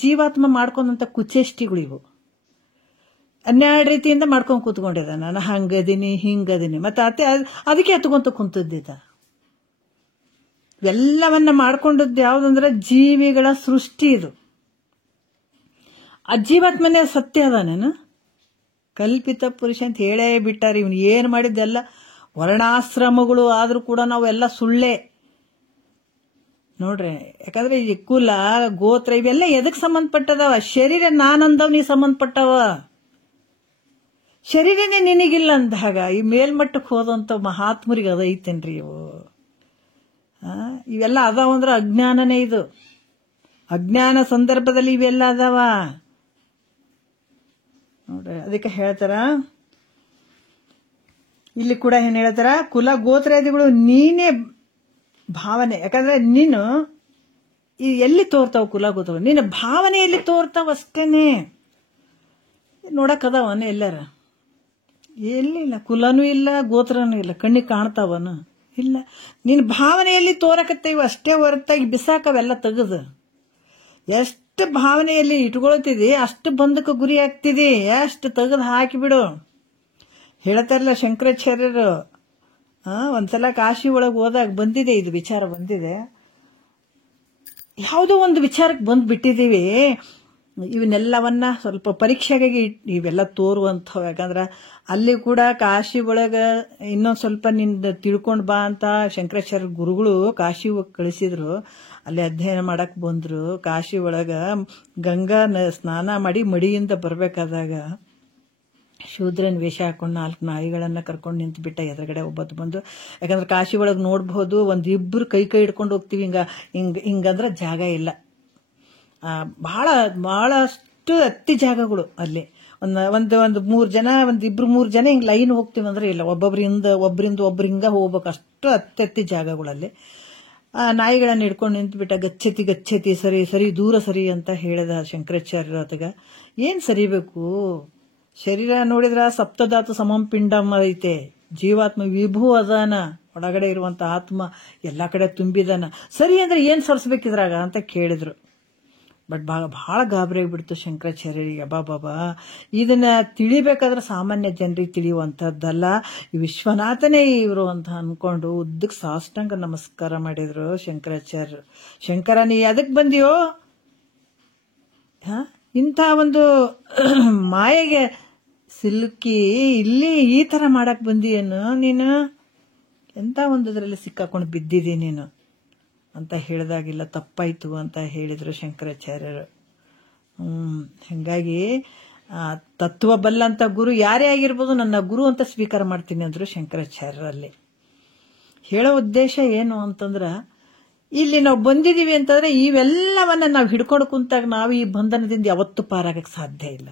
ಜೀವಾತ್ಮ ಮಾಡ್ಕೊಂಡಂತ ಕುಚೇಷ್ಟಿಗಳು ಇವು ಹನ್ನೆರಡು ರೀತಿಯಿಂದ ಮಾಡ್ಕೊಂಡು ಕೂತ್ಕೊಂಡಿದ್ದ. ನಾನು ಹಂಗದೀನಿ ಹಿಂಗದೀನಿ ಮತ್ತೆ ಅದಕ್ಕೆ ಹತ್ಕೊಂತ ಕುಂತದ್ದಿದ್ದ. ಇವೆಲ್ಲವನ್ನ ಮಾಡ್ಕೊಂಡದ್ದು ಯಾವುದಂದ್ರೆ ಜೀವಿಗಳ ಸೃಷ್ಟಿ. ಇದು ಆ ಜೀವಾತ್ಮನೇ ಸತ್ಯ ಅದಾನೇನು, ಕಲ್ಪಿತ ಪುರುಷ ಅಂತ ಹೇಳೇ ಬಿಟ್ಟಾರ. ಇವನು ಏನು ಮಾಡಿದ್ದೆಲ್ಲ ವರ್ಣಾಶ್ರಮಗಳು ಆದ್ರೂ ಕೂಡ ನಾವೆಲ್ಲ ಸುಳ್ಳೇ ನೋಡ್ರಿ. ಯಾಕಂದ್ರೆ ಈ ಕುಲ ಗೋತ್ರ ಇವೆಲ್ಲ ಎದಕ್ ಸಂಬಂಧಪಟ್ಟದವ, ಶರೀರ ನಾನಂದವ್ ಸಂಬಂಧಪಟ್ಟವ. ಶರೀರನೇ ನಿನಗಿಲ್ಲ ಅಂದಾಗ ಈ ಮೇಲ್ಮಟ್ಟಕ್ಕೆ ಹೋದಂತ ಮಹಾತ್ಮರಿಗೆ ಅದ ಐತೇನ್ರಿ ಇವು. ಇವೆಲ್ಲ ಅದಾವಂದ್ರ ಅಜ್ಞಾನನೇ. ಇದು ಅಜ್ಞಾನ ಸಂದರ್ಭದಲ್ಲಿ ಇವೆಲ್ಲ ಅದಾವ ನೋಡ್ರಿ. ಅದಕ್ಕೆ ಹೇಳ್ತಾರ ಇಲ್ಲಿ ಕೂಡ ಏನ್ ಹೇಳ್ತಾರ, ಕುಲ ಗೋತ್ರಾದಿಗಳು ನೀನೇ ಭಾವನೆ. ಯಾಕಂದ್ರೆ ನೀನು ಎಲ್ಲಿ ತೋರ್ತಾವ ಕುಲ ಗೋತ್ರಗಳು, ನಿನ್ನ ಭಾವನೆಯಲ್ಲಿ ತೋರ್ತಾವ ಅಷ್ಟೇನೆ. ನೋಡಕ್ ಅದಾವನ ಎಲ್ಲಾರ ಎಲ್ಲಿಲ್ಲ, ಕುಲನೂ ಇಲ್ಲ, ಗೋತ್ರನೂ ಇಲ್ಲ, ಕಣ್ಣಿಗೆ ಕಾಣ್ತಾವನು ಇಲ್ಲ. ನಿನ್ನ ಭಾವನೆಯಲ್ಲಿ ತೋರಕತ್ತೇವ ಅಷ್ಟೇ ಹೊರತಾಗಿ ಬಿಸಾಕವೆಲ್ಲ ತೆಗೆದು. ಎಷ್ಟು ಭಾವನೆಯಲ್ಲಿ ಇಟ್ಕೊಳ್ತಿದಿ ಅಷ್ಟು ಬಂದಕ್ಕೆ ಗುರಿ ಆಗ್ತಿದಿ, ಎಷ್ಟು ತೆಗೆದು ಹಾಕಿಬಿಡು. ಹೇಳ್ತಾರಲ್ಲ ಶಂಕರಾಚಾರ್ಯರು, ಒಂದ್ಸಲ ಕಾಶಿ ಒಳಗೆ ಹೋದಾಗ ಬಂದಿದೆ, ಇದು ವಿಚಾರ ಬಂದಿದೆ. ಯಾವುದೋ ಒಂದು ವಿಚಾರಕ್ಕೆ ಬಂದ್ಬಿಟ್ಟಿದ್ದೀವಿ, ಇವನ್ನೆಲ್ಲವನ್ನ ಸ್ವಲ್ಪ ಪರೀಕ್ಷೆಗಾಗಿ ಇವೆಲ್ಲ ತೋರುವಂಥವು. ಯಾಕಂದ್ರೆ ಅಲ್ಲಿ ಕೂಡ ಕಾಶಿ ಒಳಗೆ ಇನ್ನೊಂದು ಸ್ವಲ್ಪ ನಿಂದ ತಿಳ್ಕೊಂಡು ಬಾ ಅಂತ ಶಂಕರಾಚಾರ್ಯ ಗುರುಗಳು ಕಾಶಿ ಕಳಿಸಿದ್ರು. ಅಲ್ಲಿ ಅಧ್ಯಯನ ಮಾಡಕ್ ಬಂದ್ರು. ಕಾಶಿ ಒಳಗ ಗಂಗಾ ಸ್ನಾನ ಮಾಡಿ ಮಡಿಯಿಂದ ಬರ್ಬೇಕಾದಾಗ ಶೂದ್ರನ್ ವೇಷ ಹಾಕೊಂಡು 4 ನಾಯಿಗಳನ್ನ ಕರ್ಕೊಂಡು ನಿಂತು ಬಿಟ್ಟ ಎದುರುಗಡೆ ಒಬ್ಬತ್ತು ಬಂದು. ಯಾಕಂದ್ರೆ ಕಾಶಿ ಒಳಗೆ ನೋಡ್ಬೋದು, ಒಂದಿಬ್ರು ಕೈ ಹಿಡ್ಕೊಂಡು ಹೋಗ್ತೀವಿ, ಹಿಂಗಂದ್ರೆ ಜಾಗ ಇಲ್ಲ. ಬಹಳಷ್ಟು ಅತಿ ಜಾಗಗಳು ಅಲ್ಲಿ. ಒಂದು 3 ಜನ, ಒಂದಿಬ್ರು 3 ಜನ ಹಿಂಗ್ ಲೈನ್ ಹೋಗ್ತೀವಿ ಅಂದ್ರೆ ಇಲ್ಲ, ಒಬ್ಬರಿಂದ ಒಬ್ರು ಹಿಂಗ ಹೋಗ್ಬೇಕು, ಅಷ್ಟು ಅತ್ಯತ್ತಿ ಜಾಗಗಳಲ್ಲಿ. ನಾಯಿಗಳನ್ನ ಹಿಡ್ಕೊಂಡು ನಿಂತುಬಿಟ್ಟ. ಗಚ್ಚತಿ ಗಚ್ಚತಿ, ಸರಿ ಸರಿ ದೂರ ಸರಿ ಅಂತ ಹೇಳಿದ ಶಂಕರಾಚಾರ್ಯರು. ಅದಗ ಏನ್ ಸರಿಬೇಕು? ಶರೀರ ನೋಡಿದ್ರ ಸಪ್ತಧಾತು ಸಮಂ ಪಿಂಡಂ ಐತೆ, ಜೀವಾತ್ಮ ವಿಭೂ ಅದಾನ, ಒಳಗಡೆ ಇರುವಂತ ಆತ್ಮ ಎಲ್ಲಾ ಕಡೆ ತುಂಬಿದಾನ. ಸರಿ ಅಂದ್ರೆ ಏನ್ ಸರಿಸ್ಬೇಕಿದ್ರಾಗ ಅಂತ ಕೇಳಿದ್ರು. ಬಟ್ ಬಹಳ ಗಾಬರಿ ಆಗ್ಬಿಡ್ತು ಶಂಕರಾಚಾರ್ಯರಿಗೆ. ಬಾಬಾ, ಇದನ್ನ ತಿಳಿಬೇಕಾದ್ರೆ ಸಾಮಾನ್ಯ ಜನರಿಗೆ ತಿಳಿಯುವಂತದ್ದಲ್ಲ, ಈ ವಿಶ್ವನಾಥನೇ ಇವರು ಅಂತ ಅನ್ಕೊಂಡು ಉದ್ದಕ್ಕೆ ಸಾಷ್ಟಾಂಗ ನಮಸ್ಕಾರ ಮಾಡಿದ್ರು ಶಂಕರಾಚಾರ್ಯರು. ಶಂಕರ, ನೀ ಅದಕ್ಕೆ ಬಂದಿಯೋ? ಇಂಥ ಒಂದು ಮಾಯೆಗೆ ಸಿಲುಕಿ ಇಲ್ಲಿ ಈ ತರ ಮಾಡಕ್ ಬಂದಿಯೇನು ನೀನು? ಎಂತ ಒಂದದ್ರಲ್ಲಿ ಸಿಕ್ಕಾಕೊಂಡು ಬಿದ್ದಿದಿ ನೀನು ಅಂತ ಹೇಳಿದಾಗಿಲ್ಲ, ತಪ್ಪಾಯ್ತು ಅಂತ ಹೇಳಿದ್ರು ಶಂಕರಾಚಾರ್ಯರು. ಹಂಗಾಗಿ ತತ್ವ ಬಲ್ಲಂತ ಗುರು ಯಾರೇ ಆಗಿರ್ಬೋದು ನನ್ನ ಗುರು ಅಂತ ಸ್ವೀಕಾರ ಮಾಡ್ತೀನಿ ಅಂದ್ರು ಶಂಕರಾಚಾರ್ಯರಲ್ಲಿ. ಹೇಳೋ ಉದ್ದೇಶ ಏನು ಅಂತಂದ್ರ, ಇಲ್ಲಿ ನಾವು ಬಂದಿದೀವಿ ಅಂತಂದ್ರೆ ಇವೆಲ್ಲವನ್ನ ನಾವು ಹಿಡ್ಕೊಂಡು ಕುಂತಾಗ ನಾವು ಈ ಬಂಧನದಿಂದ ಯಾವತ್ತೂ ಪಾರಾಗಕ್ಕೆ ಸಾಧ್ಯ ಇಲ್ಲ.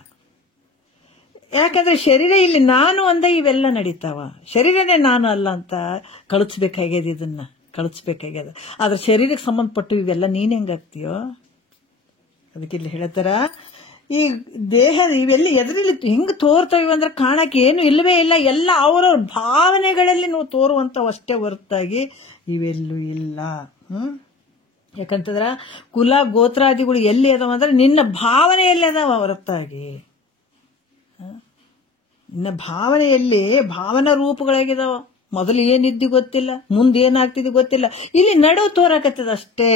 ಯಾಕಂದ್ರೆ ಶರೀರ ಇಲ್ಲಿ ನಾನು ಅಂದ ಇವೆಲ್ಲ ನಡೀತಾವ, ಶರೀರನೇ ನಾನು ಅಲ್ಲ ಅಂತ ಕಳಿಸ್ಬೇಕಾಗ್ಯದ, ಇದನ್ನ ಕಳಿಸ್ಬೇಕಾಗ್ಯದ. ಆದ್ರೆ ಶರೀರಕ್ಕೆ ಸಂಬಂಧಪಟ್ಟು ಇವೆಲ್ಲ ನೀನ್ ಹೆಂಗಾಗ್ತೀಯೋ? ಅದಕ್ಕೆ ಇಲ್ಲಿ ಹೇಳ್ತಾರ, ಈ ದೇಹ ಇವೆಲ್ಲ ಎದುರಲ್ಲಿ ಹೆಂಗ್ ತೋರ್ತಾವ ಅಂದ್ರೆ ಕಾಣಕ್ಕೆ ಏನು ಇಲ್ಲವೇ ಇಲ್ಲ, ಎಲ್ಲ ಅವರವ್ರ ಭಾವನೆಗಳಲ್ಲಿ ನಾವು ತೋರುವಂತವು ಅಷ್ಟೇ ಹೊರತಾಗಿ ಇವೆಲ್ಲೂ ಇಲ್ಲ. ಯಾಕಂತಂದ್ರ ಕುಲ ಗೋತ್ರಾದಿಗಳು ಎಲ್ಲಿ ಅದಾವ ಅಂದ್ರೆ ನಿನ್ನ ಭಾವನೆಯಲ್ಲಿ ಅದಾವ ಹೊರತಾಗಿ. ನಿನ್ನ ಭಾವನೆಯಲ್ಲಿ ಭಾವನಾ ರೂಪಗಳಾಗಿದಾವ. ಮೊದಲು ಏನಿದ್ದು ಗೊತ್ತಿಲ್ಲ, ಮುಂದೆ ಏನಾಗ್ತಿದ್ದು ಗೊತ್ತಿಲ್ಲ, ಇಲ್ಲಿ ನಡುವು ತೋರಕತ್ತದ ಅಷ್ಟೇ.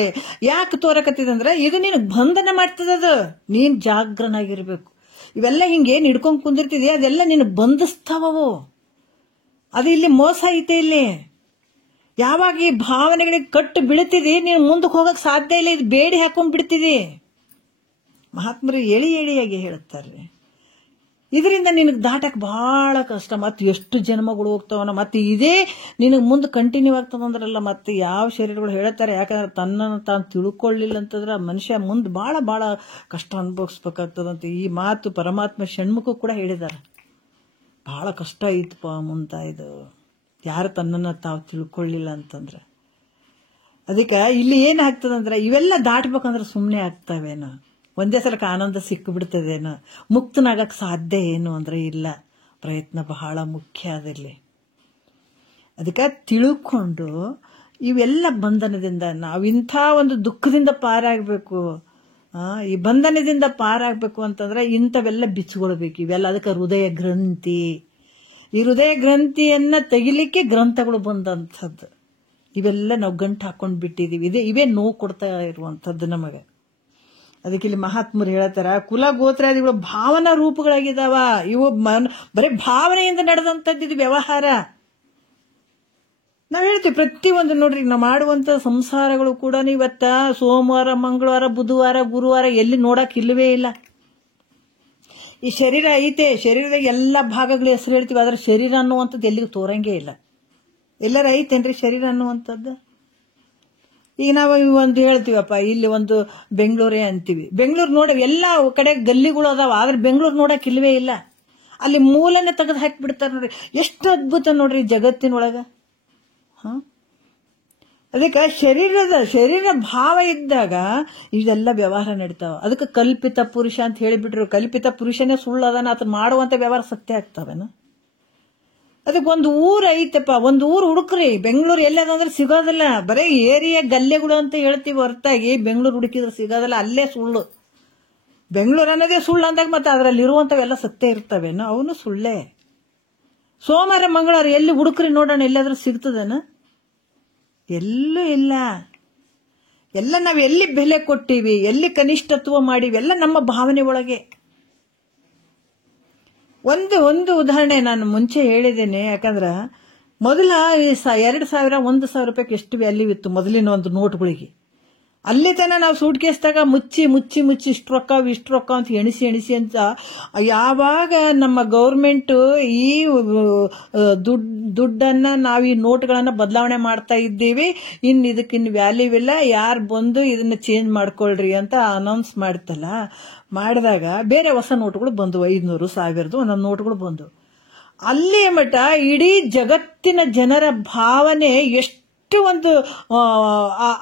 ಯಾಕೆ ತೋರಕತ್ತಿದ ಅಂದ್ರೆ ಇದು ನೀನು ಬಂಧನ ಮಾಡ್ತದದು, ನೀನ್ ಜಾಗ್ರನಾಗಿರ್ಬೇಕು. ಇವೆಲ್ಲ ಹಿಂಗೇನ್ ಹಿಡ್ಕೊಂಡ್ ಕುಂದಿರ್ತಿದ್ಯಾ ಅದೆಲ್ಲ ನೀನು ಬಂಧಿಸ್ತಾವವು. ಅದು ಇಲ್ಲಿ ಮೋಸ ಐತೆ. ಇಲ್ಲಿ ಯಾವಾಗ ಈ ಭಾವನೆಗಳಿಗೆ ಕಟ್ಟು ಬೀಳ್ತಿದಿ ನೀನು ಮುಂದಕ್ಕೆ ಹೋಗಕ್ ಸಾಧ್ಯ ಇಲ್ಲ, ಇದು ಬೇಡಿ ಹಾಕೊಂಡ್ ಬಿಡ್ತಿದಿ. ಮಹಾತ್ಮರು ಎಳಿಯಾಗಿ ಹೇಳುತ್ತಾರೆ, ಇದರಿಂದ ನಿನಗೆ ದಾಟಕ್ ಬಹಳ ಕಷ್ಟ. ಮತ್ತೆ ಎಷ್ಟು ಜನ್ಮಗಳು ಹೋಗ್ತಾವನ, ಮತ್ತೆ ಇದೇ ನಿನಗೆ ಮುಂದೆ ಕಂಟಿನ್ಯೂ ಆಗ್ತದಂದ್ರಲ್ಲ, ಮತ್ತೆ ಯಾವ ಶರೀರಗಳು ಹೇಳ್ತಾರೆ. ಯಾಕಂದ್ರೆ ತನ್ನನ್ನು ತಾನು ತಿಳ್ಕೊಳ್ಳಿಲ್ಲ ಅಂತಂದ್ರೆ ಮನುಷ್ಯ ಮುಂದೆ ಬಹಳ ಬಹಳ ಕಷ್ಟ ಅನುಭವಿಸ್ಬೇಕಾಗ್ತದಂತೆ. ಈ ಮಾತು ಪರಮಾತ್ಮ ಷಣ್ಮುಖ ಕೂಡ ಹೇಳಿದಾರೆ, ಬಹಳ ಕಷ್ಟ ಐತಪ್ಪ ಮುಂತ ಇದು, ಯಾರು ತನ್ನನ್ನು ತಾವು ತಿಳ್ಕೊಳ್ಳಿಲ್ಲ ಅಂತಂದ್ರೆ. ಅದಕ್ಕೆ ಇಲ್ಲಿ ಏನಾಗ್ತದಂದ್ರೆ ಇವೆಲ್ಲ ದಾಟ್ಬೇಕಂದ್ರೆ ಸುಮ್ಮನೆ ಆಗ್ತಾವೇನೋ, ಒಂದೇ ಸಲಕ್ಕೆ ಆನಂದ ಸಿಕ್ಕಿಬಿಡ್ತದೇನೋ, ಮುಕ್ತನಾಗಕ್ಕೆ ಸಾಧ್ಯ ಏನು ಅಂದ್ರೆ ಇಲ್ಲ. ಪ್ರಯತ್ನ ಬಹಳ ಮುಖ್ಯ ಅದಿಲ್ಲಿ. ಅದಕ್ಕೆ ತಿಳ್ಕೊಂಡು ಇವೆಲ್ಲ ಬಂಧನದಿಂದ ನಾವಿಂಥ ಒಂದು ದುಃಖದಿಂದ ಪಾರಾಗಬೇಕು. ಈ ಬಂಧನದಿಂದ ಪಾರಾಗಬೇಕು ಅಂತಂದ್ರೆ ಇಂಥವೆಲ್ಲ ಬಿಚ್ಕೊಳ್ಬೇಕು. ಇವೆಲ್ಲ ಅದಕ್ಕೆ ಹೃದಯ ಗ್ರಂಥಿ. ಈ ಹೃದಯ ಗ್ರಂಥಿಯನ್ನ ತೆಗಿಲಿಕ್ಕೆ ಗ್ರಂಥಗಳು ಬಂದಂಥದ್ದು. ಇವೆಲ್ಲ ನಾವು ಗಂಟು ಹಾಕೊಂಡು ಬಿಟ್ಟಿದೀವಿ. ಇವೇ ನೋವು ಕೊಡ್ತಾ ಇರುವಂಥದ್ದು ನಮಗೆ. ಅದಕ್ಕೆ ಇಲ್ಲಿ ಮಹಾತ್ಮರು ಹೇಳ್ತಾರ, ಕುಲ ಗೋತ್ರಾದಿಗಳು ಭಾವನಾ ರೂಪಗಳಾಗಿದ್ದಾವ. ಇವು ಬರೀ ಭಾವನೆಯಿಂದ ನಡೆದಂಥದ್ದು ಇದು ವ್ಯವಹಾರ. ನಾವ್ ಹೇಳ್ತೀವಿ ಪ್ರತಿಯೊಂದು ನೋಡ್ರಿ, ನಾವು ಮಾಡುವಂತ ಸಂಸಾರಗಳು ಕೂಡ ಇವತ್ತ ಸೋಮವಾರ, ಮಂಗಳವಾರ, ಬುಧವಾರ, ಗುರುವಾರ ಎಲ್ಲಿ ನೋಡಕ್ ಇಲ್ಲವೇ ಇಲ್ಲ. ಈ ಶರೀರ ಐತೆ, ಶರೀರದಾಗ ಎಲ್ಲ ಭಾಗಗಳು ಹೆಸರು ಹೇಳ್ತೀವಿ, ಆದ್ರೆ ಶರೀರ ಅನ್ನುವಂಥದ್ದು ಎಲ್ಲಿಗೂ ತೋರಂಗೇ ಇಲ್ಲ. ಎಲ್ಲರ ಐತೇನ್ರಿ ಶರೀರ ಅನ್ನುವಂಥದ್ದು? ಈಗ ನಾವು ಒಂದು ಹೇಳ್ತೀವಪ್ಪ, ಇಲ್ಲಿ ಒಂದು ಬೆಂಗಳೂರೇ ಅಂತೀವಿ. ಬೆಂಗಳೂರು ನೋಡಿ ಎಲ್ಲ ಕಡೆ ಗಲ್ಲಿಗಳು ಅದಾವ, ಆದ್ರೆ ಬೆಂಗಳೂರು ನೋಡಕ್ ಇಲ್ವೇ ಇಲ್ಲ. ಅಲ್ಲಿ ಮೂಲನೆ ತೆಗೆದು ಹಾಕಿಬಿಡ್ತಾರೆ ನೋಡ್ರಿ. ಎಷ್ಟು ಅದ್ಭುತ ನೋಡ್ರಿ ಜಗತ್ತಿನೊಳಗ. ಅದಕ್ಕೆ ಶರೀರ ಭಾವ ಇದ್ದಾಗ ಇದೆಲ್ಲ ವ್ಯವಹಾರ ನಡೀತಾವ. ಅದಕ್ಕೆ ಕಲ್ಪಿತ ಪುರುಷ ಅಂತ ಹೇಳಿಬಿಟ್ರು. ಕಲ್ಪಿತ ಪುರುಷನೇ ಸುಳ್ಳು ಅದಾನ, ಆತ ಮಾಡುವಂತ ವ್ಯವಹಾರ ಸತ್ಯ ಆಗ್ತಾವೇನ? ಅದಕ್ಕೊಂದು ಊರು ಐತಪ್ಪ, ಒಂದು ಊರು ಹುಡುಕ್ರಿ. ಬೆಂಗಳೂರು ಎಲ್ಲದಂದ್ರೆ ಸಿಗೋದಿಲ್ಲ, ಬರೀ ಏರಿಯಾ ಗಲ್ಲೆಗಳು ಅಂತ ಹೇಳ್ತೀವಿ ಹೊರತಾಗಿ ಬೆಂಗಳೂರು ಹುಡುಕಿದ್ರೆ ಸಿಗೋದಿಲ್ಲ. ಅಲ್ಲೇ ಸುಳ್ಳು. ಬೆಂಗಳೂರು ಅನ್ನೋದೇ ಸುಳ್ಳು ಅಂದಾಗ ಮತ್ತೆ ಅದರಲ್ಲಿ ಇರುವಂಥವೆಲ್ಲ ಸತ್ಯ ಇರ್ತವೇನೋ, ಅವನು ಸುಳ್ಳೇ. ಸೋಮವಾರ ಮಂಗಳವಾರ ಎಲ್ಲಿ ಹುಡುಕ್ರಿ ನೋಡೋಣ, ಎಲ್ಲಾದ್ರೂ ಸಿಗ್ತದೇನ? ಎಲ್ಲೂ ಇಲ್ಲ. ಎಲ್ಲ ನಾವು ಎಲ್ಲಿ ಬೆಲೆ ಕೊಟ್ಟಿವಿ, ಎಲ್ಲಿ ಕನಿಷ್ಠತ್ವ ಮಾಡಿವಿ, ಎಲ್ಲ ನಮ್ಮ ಭಾವನೆ ಒಳಗೆ. ಒಂದು ಉದಾಹರಣೆ ನಾನು ಮುಂಚೆ ಹೇಳಿದ್ದೇನೆ. ಯಾಕಂದ್ರೆ ಮೊದಲ 2,000 1,000 ರೂಪಾಯಿಗೆ ಎಷ್ಟು ವ್ಯಾಲ್ಯೂ ಇತ್ತು ಮೊದಲಿನ ಒಂದು ನೋಟ್ಗಳಿಗೆ. ಅಲ್ಲಿ ತನ ನಾವು ಸೂಟ್ ಕೇಸ್ದಾಗ ಮುಚ್ಚಿ ಇಷ್ಟು ರೊಕ್ಕ ಅಂತ ಎಣಿಸಿ ಅಂತ ಯಾವಾಗ ನಮ್ಮ ಗೌರ್ಮೆಂಟ್ ಈ ದುಡ್ಡನ್ನ ನಾವು ಈ ನೋಟ್ಗಳನ್ನ ಬದಲಾವಣೆ ಮಾಡ್ತಾ ಇದ್ದೀವಿ, ಇದಕ್ಕಿನ್ನು ವ್ಯಾಲ್ಯೂ ಇಲ್ಲ, ಯಾರು ಬಂದು ಇದನ್ನ ಚೇಂಜ್ ಮಾಡ್ಕೊಳ್ರಿ ಅಂತ ಅನೌನ್ಸ್ ಮಾಡ್ತಲ್ಲ, ಮಾಡಿದಾಗ ಬೇರೆ ಹೊಸ ನೋಟ್ಗಳು ಬಂದು 500 1000 ಒಂದೊಂದು ನೋಟ್ಗಳು ಬಂದು. ಅಲ್ಲಿಯ ಮಟ್ಟ ಇಡೀ ಜಗತ್ತಿನ ಜನರ ಭಾವನೆ ಎಷ್ಟು ಒಂದು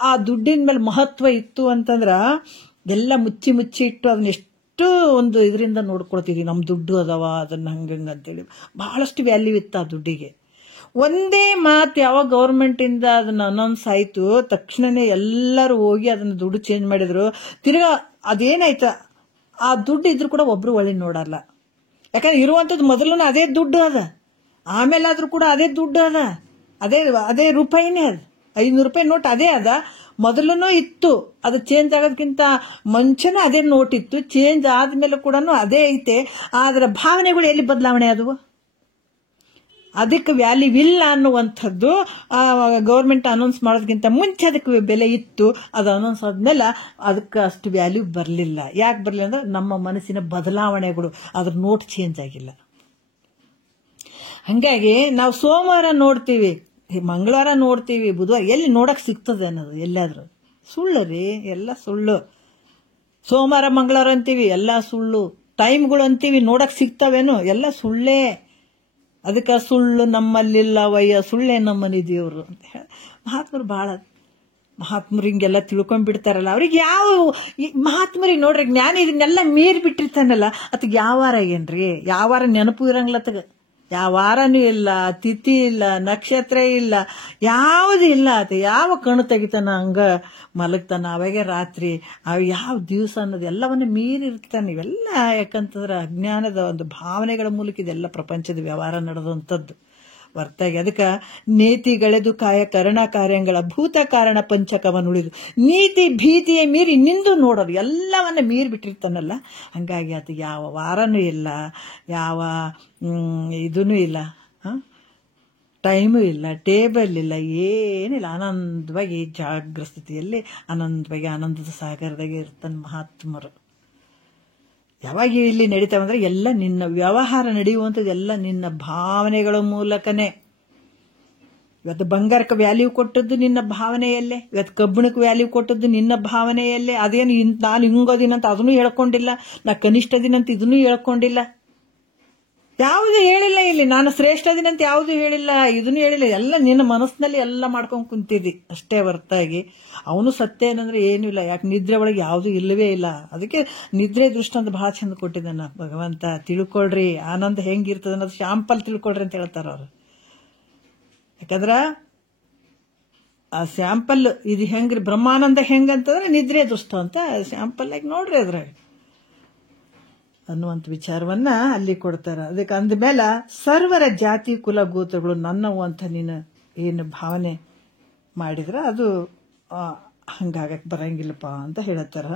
ಆ ದುಡ್ಡಿನ ಮೇಲೆ ಮಹತ್ವ ಇತ್ತು ಅಂತಂದ್ರ ಎಲ್ಲ ಮುಚ್ಚಿ ಇಟ್ಟು ಅದನ್ನ ಎಷ್ಟು ಒಂದು ಇದರಿಂದ ನೋಡ್ಕೊಳ್ತಿದ್ವಿ. ನಮ್ಮ ದುಡ್ಡು ಅದಾವ, ಅದನ್ನ ಹಂಗಂತೇಳಿ ಬಹಳಷ್ಟು ವ್ಯಾಲ್ಯೂ ಇತ್ತು ಆ ದುಡ್ಡಿಗೆ. ಒಂದೇ ಮಾತು ಯಾವಾಗ ಗೌರ್ಮೆಂಟ್ ಇಂದ ಅದನ್ನ ಅನೌನ್ಸ್ ಆಯ್ತು, ತಕ್ಷಣನೇ ಎಲ್ಲರೂ ಹೋಗಿ ಅದನ್ನ ದುಡ್ಡು ಚೇಂಜ್ ಮಾಡಿದ್ರು. ತಿರ್ಗಾ ಅದೇನಾಯ್ತ, ಆ ದುಡ್ಡು ಇದ್ರು ಕೂಡ ಒಬ್ರು ಒಳ್ಳೆ ನೋಡಲ್ಲ. ಯಾಕಂದ್ರೆ ಇರುವಂತದ್ದು ಮೊದಲು ಅದೇ ದುಡ್ಡು ಅದ, ಆಮೇಲಾದ್ರೂ ಕೂಡ ಅದೇ ದುಡ್ಡು ಅದ, ಅದೇ ರೂಪಾಯಿನೇ ಅದ. 500 ರೂಪಾಯಿ ನೋಟ್ ಅದೇ ಅದ, ಮೊದಲೂ ಇತ್ತು. ಅದು ಚೇಂಜ್ ಆಗೋದಕ್ಕಿಂತ ಮುಂಚೆನೇ ಅದೇ ನೋಟ್ ಇತ್ತು, ಚೇಂಜ್ ಆದ್ಮೇಲೆ ಕೂಡ ಅದೇ ಐತೆ. ಆದ್ರೆ ಭಾವನೆಗಳು ಎಲ್ಲಿ ಬದಲಾವಣೆ ಆದವು? ಅದಕ್ಕೆ ವ್ಯಾಲ್ಯೂ ಇಲ್ಲ ಅನ್ನುವಂಥದ್ದು ಗೌರ್ಮೆಂಟ್ ಅನೌನ್ಸ್ ಮಾಡೋದಕ್ಕಿಂತ ಮುಂಚೆ ಅದಕ್ಕೆ ಬೆಲೆ ಇತ್ತು. ಅದು ಅನೌನ್ಸ್ ಆದ್ಮೇಲೆ ಅದಕ್ಕೆ ಅಷ್ಟು ವ್ಯಾಲ್ಯೂ ಬರಲಿಲ್ಲ. ಯಾಕೆ ಬರಲಿಲ್ಲ ಅಂದ್ರೆ ನಮ್ಮ ಮನಸ್ಸಿನ ಬದಲಾವಣೆಗಳು, ಅದ್ರ ನೋಟ್ ಚೇಂಜ್ ಆಗಿಲ್ಲ. ಹಂಗಾಗಿ ನಾವು ಸೋಮವಾರ ನೋಡ್ತೀವಿ, ಮಂಗಳವಾರ ನೋಡ್ತೀವಿ, ಬುಧವಾರ ಎಲ್ಲಿ ನೋಡಕ್ ಸಿಗ್ತದೆ ಅನ್ನೋದು ಎಲ್ಲಾದ್ರೂ ಸುಳ್ಳು ರೀ, ಎಲ್ಲ ಸುಳ್ಳು. ಸೋಮವಾರ ಮಂಗಳವಾರ ಅಂತೀವಿ, ಎಲ್ಲ ಸುಳ್ಳು. ಟೈಮ್ಗಳು ಅಂತೀವಿ, ನೋಡಕ್ ಸಿಗ್ತಾವೇನು, ಎಲ್ಲ ಸುಳ್ಳೇ. ಅದಕ್ಕೆ ಸುಳ್ಳು ನಮ್ಮಲ್ಲಿಲ್ಲವಯ್ಯ, ಸುಳ್ಳೇ ನಮ್ಮನಿ ದೇವ್ರು ಅಂತ ಹೇಳಿ ಮಹಾತ್ಮರು ಹಿಂಗೆಲ್ಲ ತಿಳ್ಕೊಂಡ್ಬಿಡ್ತಾರಲ್ಲ. ಅವ್ರಿಗೆ ಯಾವ ಮಹಾತ್ಮರಿಗೆ ನೋಡ್ರಿ ಜ್ಞಾನ ಇದನ್ನೆಲ್ಲ ಮೀರಿ ಬಿಟ್ಟಿರ್ತಾನಲ್ಲ, ಅದಕ್ಕೆ ಯಾವ ವಾರ ಏನ್ರಿ, ಯಾವ ವಾರ ನೆನಪು ಇರಂಗಿಲ್ಲ. ಯಾವ ವಾರನೂ ಇಲ್ಲ, ತಿಥಿ ಇಲ್ಲ, ನಕ್ಷತ್ರ ಇಲ್ಲ, ಯಾವುದು ಇಲ್ಲ. ಆತ ಯಾವ ಕಣ್ಣು ತೆಗಿತಾನ ಹಂಗ ಮಲಗ್ತಾನ, ಅವಾಗೆ ರಾತ್ರಿ, ಅವ ಯಾವ ದಿವಸ ಅನ್ನೋದು ಎಲ್ಲವನ್ನ ಮೀರಿರ್ತಾನೆ. ಇವೆಲ್ಲ ಯಾಕಂತಂದ್ರೆ ಅಜ್ಞಾನದ ಒಂದು ಭಾವನೆಗಳ ಮೂಲಕ ಇದೆಲ್ಲ ಪ್ರಪಂಚದ ವ್ಯವಹಾರ ನಡೆದಂಥದ್ದು ಹೊರತಾಗಿ. ಅದಕ್ಕೆ ನೇತಿಗಳೆದು ಕಾಯ ಕರ್ಣ ಕಾರ್ಯಗಳ ಭೂತ ಕಾರಣ ಪಂಚಕವನ್ನುಳಿದು ನೀತಿ ಭೀತಿಯೇ ಮೀರಿ ನಿಂದು ನೋಡೋರು, ಎಲ್ಲವನ್ನ ಮೀರಿ ಬಿಟ್ಟಿರ್ತಾನಲ್ಲ. ಹಂಗಾಗಿ ಆತ ಯಾವ ವಾರನೂ ಇಲ್ಲ, ಯಾವ ಇದೂ ಇಲ್ಲ, ಟೈಮು ಇಲ್ಲ, ಟೇಬಲ್ ಇಲ್ಲ, ಏನಿಲ್ಲ. ಆನಂದವಾಗಿ ಜಾಗೃತ ಸ್ಥಿತಿಯಲ್ಲಿ ಆನಂದವಾಗಿ ಆನಂದದ ಸಾಗರದಾಗೆ ಇರ್ತಾನೆ ಮಹಾತ್ಮರು. ಯಾವಾಗ ಇಲ್ಲಿ ನಡೀತಾವಂದ್ರೆ ಎಲ್ಲ ನಿನ್ನ ವ್ಯವಹಾರ ನಡೆಯುವಂಥದ್ದು ಎಲ್ಲ ನಿನ್ನ ಭಾವನೆಗಳ ಮೂಲಕನೇ. ಇವತ್ತು ಬಂಗಾರಕ್ಕೆ ವ್ಯಾಲ್ಯೂ ಕೊಟ್ಟದ್ದು ನಿನ್ನ ಭಾವನೆಯಲ್ಲೇ, ಇವತ್ತು ಕಬ್ಬಿಣಕ್ಕೆ ವ್ಯಾಲ್ಯೂ ಕೊಟ್ಟದ್ದು ನಿನ್ನ ಭಾವನೆಯಲ್ಲೇ. ಅದೇನು ನಾನು ಹಿಂಗೋದಿನಂತ ಅದನ್ನೂ ಹೇಳ್ಕೊಂಡಿಲ್ಲ, ನಾ ಕನಿಷ್ಠ ದಿನಂತ ಇದನ್ನೂ ಹೇಳ್ಕೊಂಡಿಲ್ಲ, ಯಾವುದೂ ಹೇಳಿಲ್ಲ. ಇಲ್ಲಿ ನಾನು ಶ್ರೇಷ್ಠ ದಿನಂತ ಯಾವುದೂ ಹೇಳಿಲ್ಲ, ಇದನ್ನೂ ಹೇಳಿಲ್ಲ. ಎಲ್ಲ ನಿನ್ನ ಮನಸ್ಸಿನಲ್ಲಿ ಎಲ್ಲ ಮಾಡ್ಕೊಂಡು ಕುಂತಿದ್ದಿ ಅಷ್ಟೇ ಹೊರತಾಗಿ. ಅವನು ಸತ್ಯ ಏನಂದ್ರೆ ಏನೂ ಇಲ್ಲ. ಯಾಕೆ ನಿದ್ರೆ ಒಳಗೆ ಯಾವುದೂ ಇಲ್ಲವೇ ಇಲ್ಲ. ಅದಕ್ಕೆ ನಿದ್ರೆ ದೃಷ್ಟಾಂತ ಬಹಳ ಚಂದ ಕೊಟ್ಟಿದ್ದಾನ ಭಗವಂತ. ತಿಳ್ಕೊಳ್ರಿ ಆನಂದ ಹೆಂಗಿರ್ತದ ಅನ್ನೋದು ಶಾಂಪಲ್ ತಿಳ್ಕೊಳ್ರಿ ಅಂತ ಹೇಳ್ತಾರ ಅವ್ರು. ಯಾಕಂದ್ರ ಆ ಸ್ಯಾಂಪಲ್ ಇದು ಹೆಂಗ್ರಿ, ಬ್ರಹ್ಮಾನಂದ ಹೆಂಗಂತಂದ್ರೆ ನಿದ್ರೆ ದೃಷ್ಟಾಂತ ಸ್ಯಾಂಪಲ್ ಆಗಿ ನೋಡ್ರಿ ಅದ್ರಾಗ ಅನ್ನುವಂಥ ವಿಚಾರವನ್ನ ಅಲ್ಲಿ ಕೊಡ್ತಾರ. ಅದಕ್ಕೆ ಅಂದಮೇಲೆ ಸರ್ವರ ಜಾತಿ ಕುಲ ಗೋತ್ರಗಳು ನನ್ನವು ಅಂತ ನೀನು ಏನು ಭಾವನೆ ಮಾಡಿದ್ರ ಅದು ಹಂಗಾಗಕ್ಕೆ ಬರಂಗಿಲ್ಲಪ್ಪ ಅಂತ ಹೇಳತ್ತಾರ.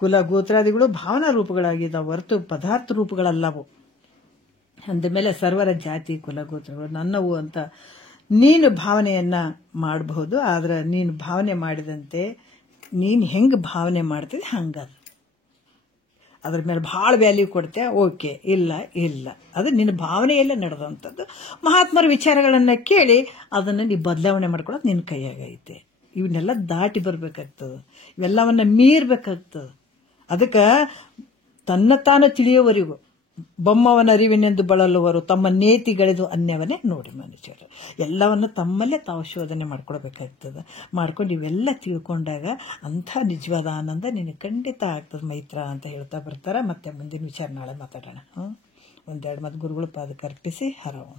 ಕುಲ ಗೋತ್ರಾದಿಗಳು ಭಾವನಾ ರೂಪಗಳಾಗಿದ್ದಾವೆ ಹೊರತು ಪದಾರ್ಥ ರೂಪಗಳಲ್ಲವು. ಅಂದಮೇಲೆ ಸರ್ವರ ಜಾತಿ ಕುಲ ಗೋತ್ರಗಳು ನನ್ನವು ಅಂತ ನೀನು ಭಾವನೆಯನ್ನ ಮಾಡಬಹುದು. ಆದ್ರೆ ನೀನು ಭಾವನೆ ಮಾಡಿದಂತೆ ನೀನು ಹೆಂಗೆ ಭಾವನೆ ಮಾಡ್ತಿದ್ದೆ ಹಂಗದ, ಅದ್ರ ಮೇಲೆ ಭಾಳ ವ್ಯಾಲ್ಯೂ ಕೊಡ್ತೆ. ಓಕೆ, ಇಲ್ಲ ಅದು ನಿನ್ನ ಭಾವನೆಯಲ್ಲೇ ನಡೆದಂಥದ್ದು. ಮಹಾತ್ಮರ ವಿಚಾರಗಳನ್ನು ಕೇಳಿ ಅದನ್ನು ನೀವು ಬದಲಾವಣೆ ಮಾಡ್ಕೊಳ್ಳೋದು ನಿನ್ನ ಕೈಯಾಗೈತೆ. ಇವನ್ನೆಲ್ಲ ದಾಟಿ ಬರ್ಬೇಕಾಗ್ತದೆ, ಇವೆಲ್ಲವನ್ನ ಮೀರ್ಬೇಕಾಗ್ತದೆ. ಅದಕ್ಕೆ ತನ್ನ ತಾನು ತಿಳಿಯುವವರೆಗೂ ಬೊಮ್ಮವನ ಅರಿವಿನೆಂದು ಬಳಲುವರು ತಮ್ಮ ನೇತಿಗಳೆದು ಅನ್ಯವನ್ನೇ ನೋಡಿ ಮನುಷ್ಯರು. ಎಲ್ಲವನ್ನು ತಮ್ಮಲ್ಲೇ ತಾವು ಶೋಧನೆ ಮಾಡ್ಕೊಳ್ಬೇಕಾಗ್ತದೆ. ಮಾಡ್ಕೊಂಡು ಇವೆಲ್ಲ ತಿಳ್ಕೊಂಡಾಗ ಅಂಥ ನಿಜವಾದ ಆನಂದ ನಿನಗೆ ಖಂಡಿತ ಆಗ್ತದೆ ಮೈತ್ರ ಅಂತ ಹೇಳ್ತಾ ಬರ್ತಾರೆ. ಮತ್ತೆ ಮುಂದಿನ ವಿಚಾರ ನಾಳೆ ಮಾತಾಡೋಣ. ಒಂದೆರಡು ಮಾತು ಗುರುಗಳು ಪಾದಕ್ಕೆ ಅರ್ಪಿಸಿ ಹರವು.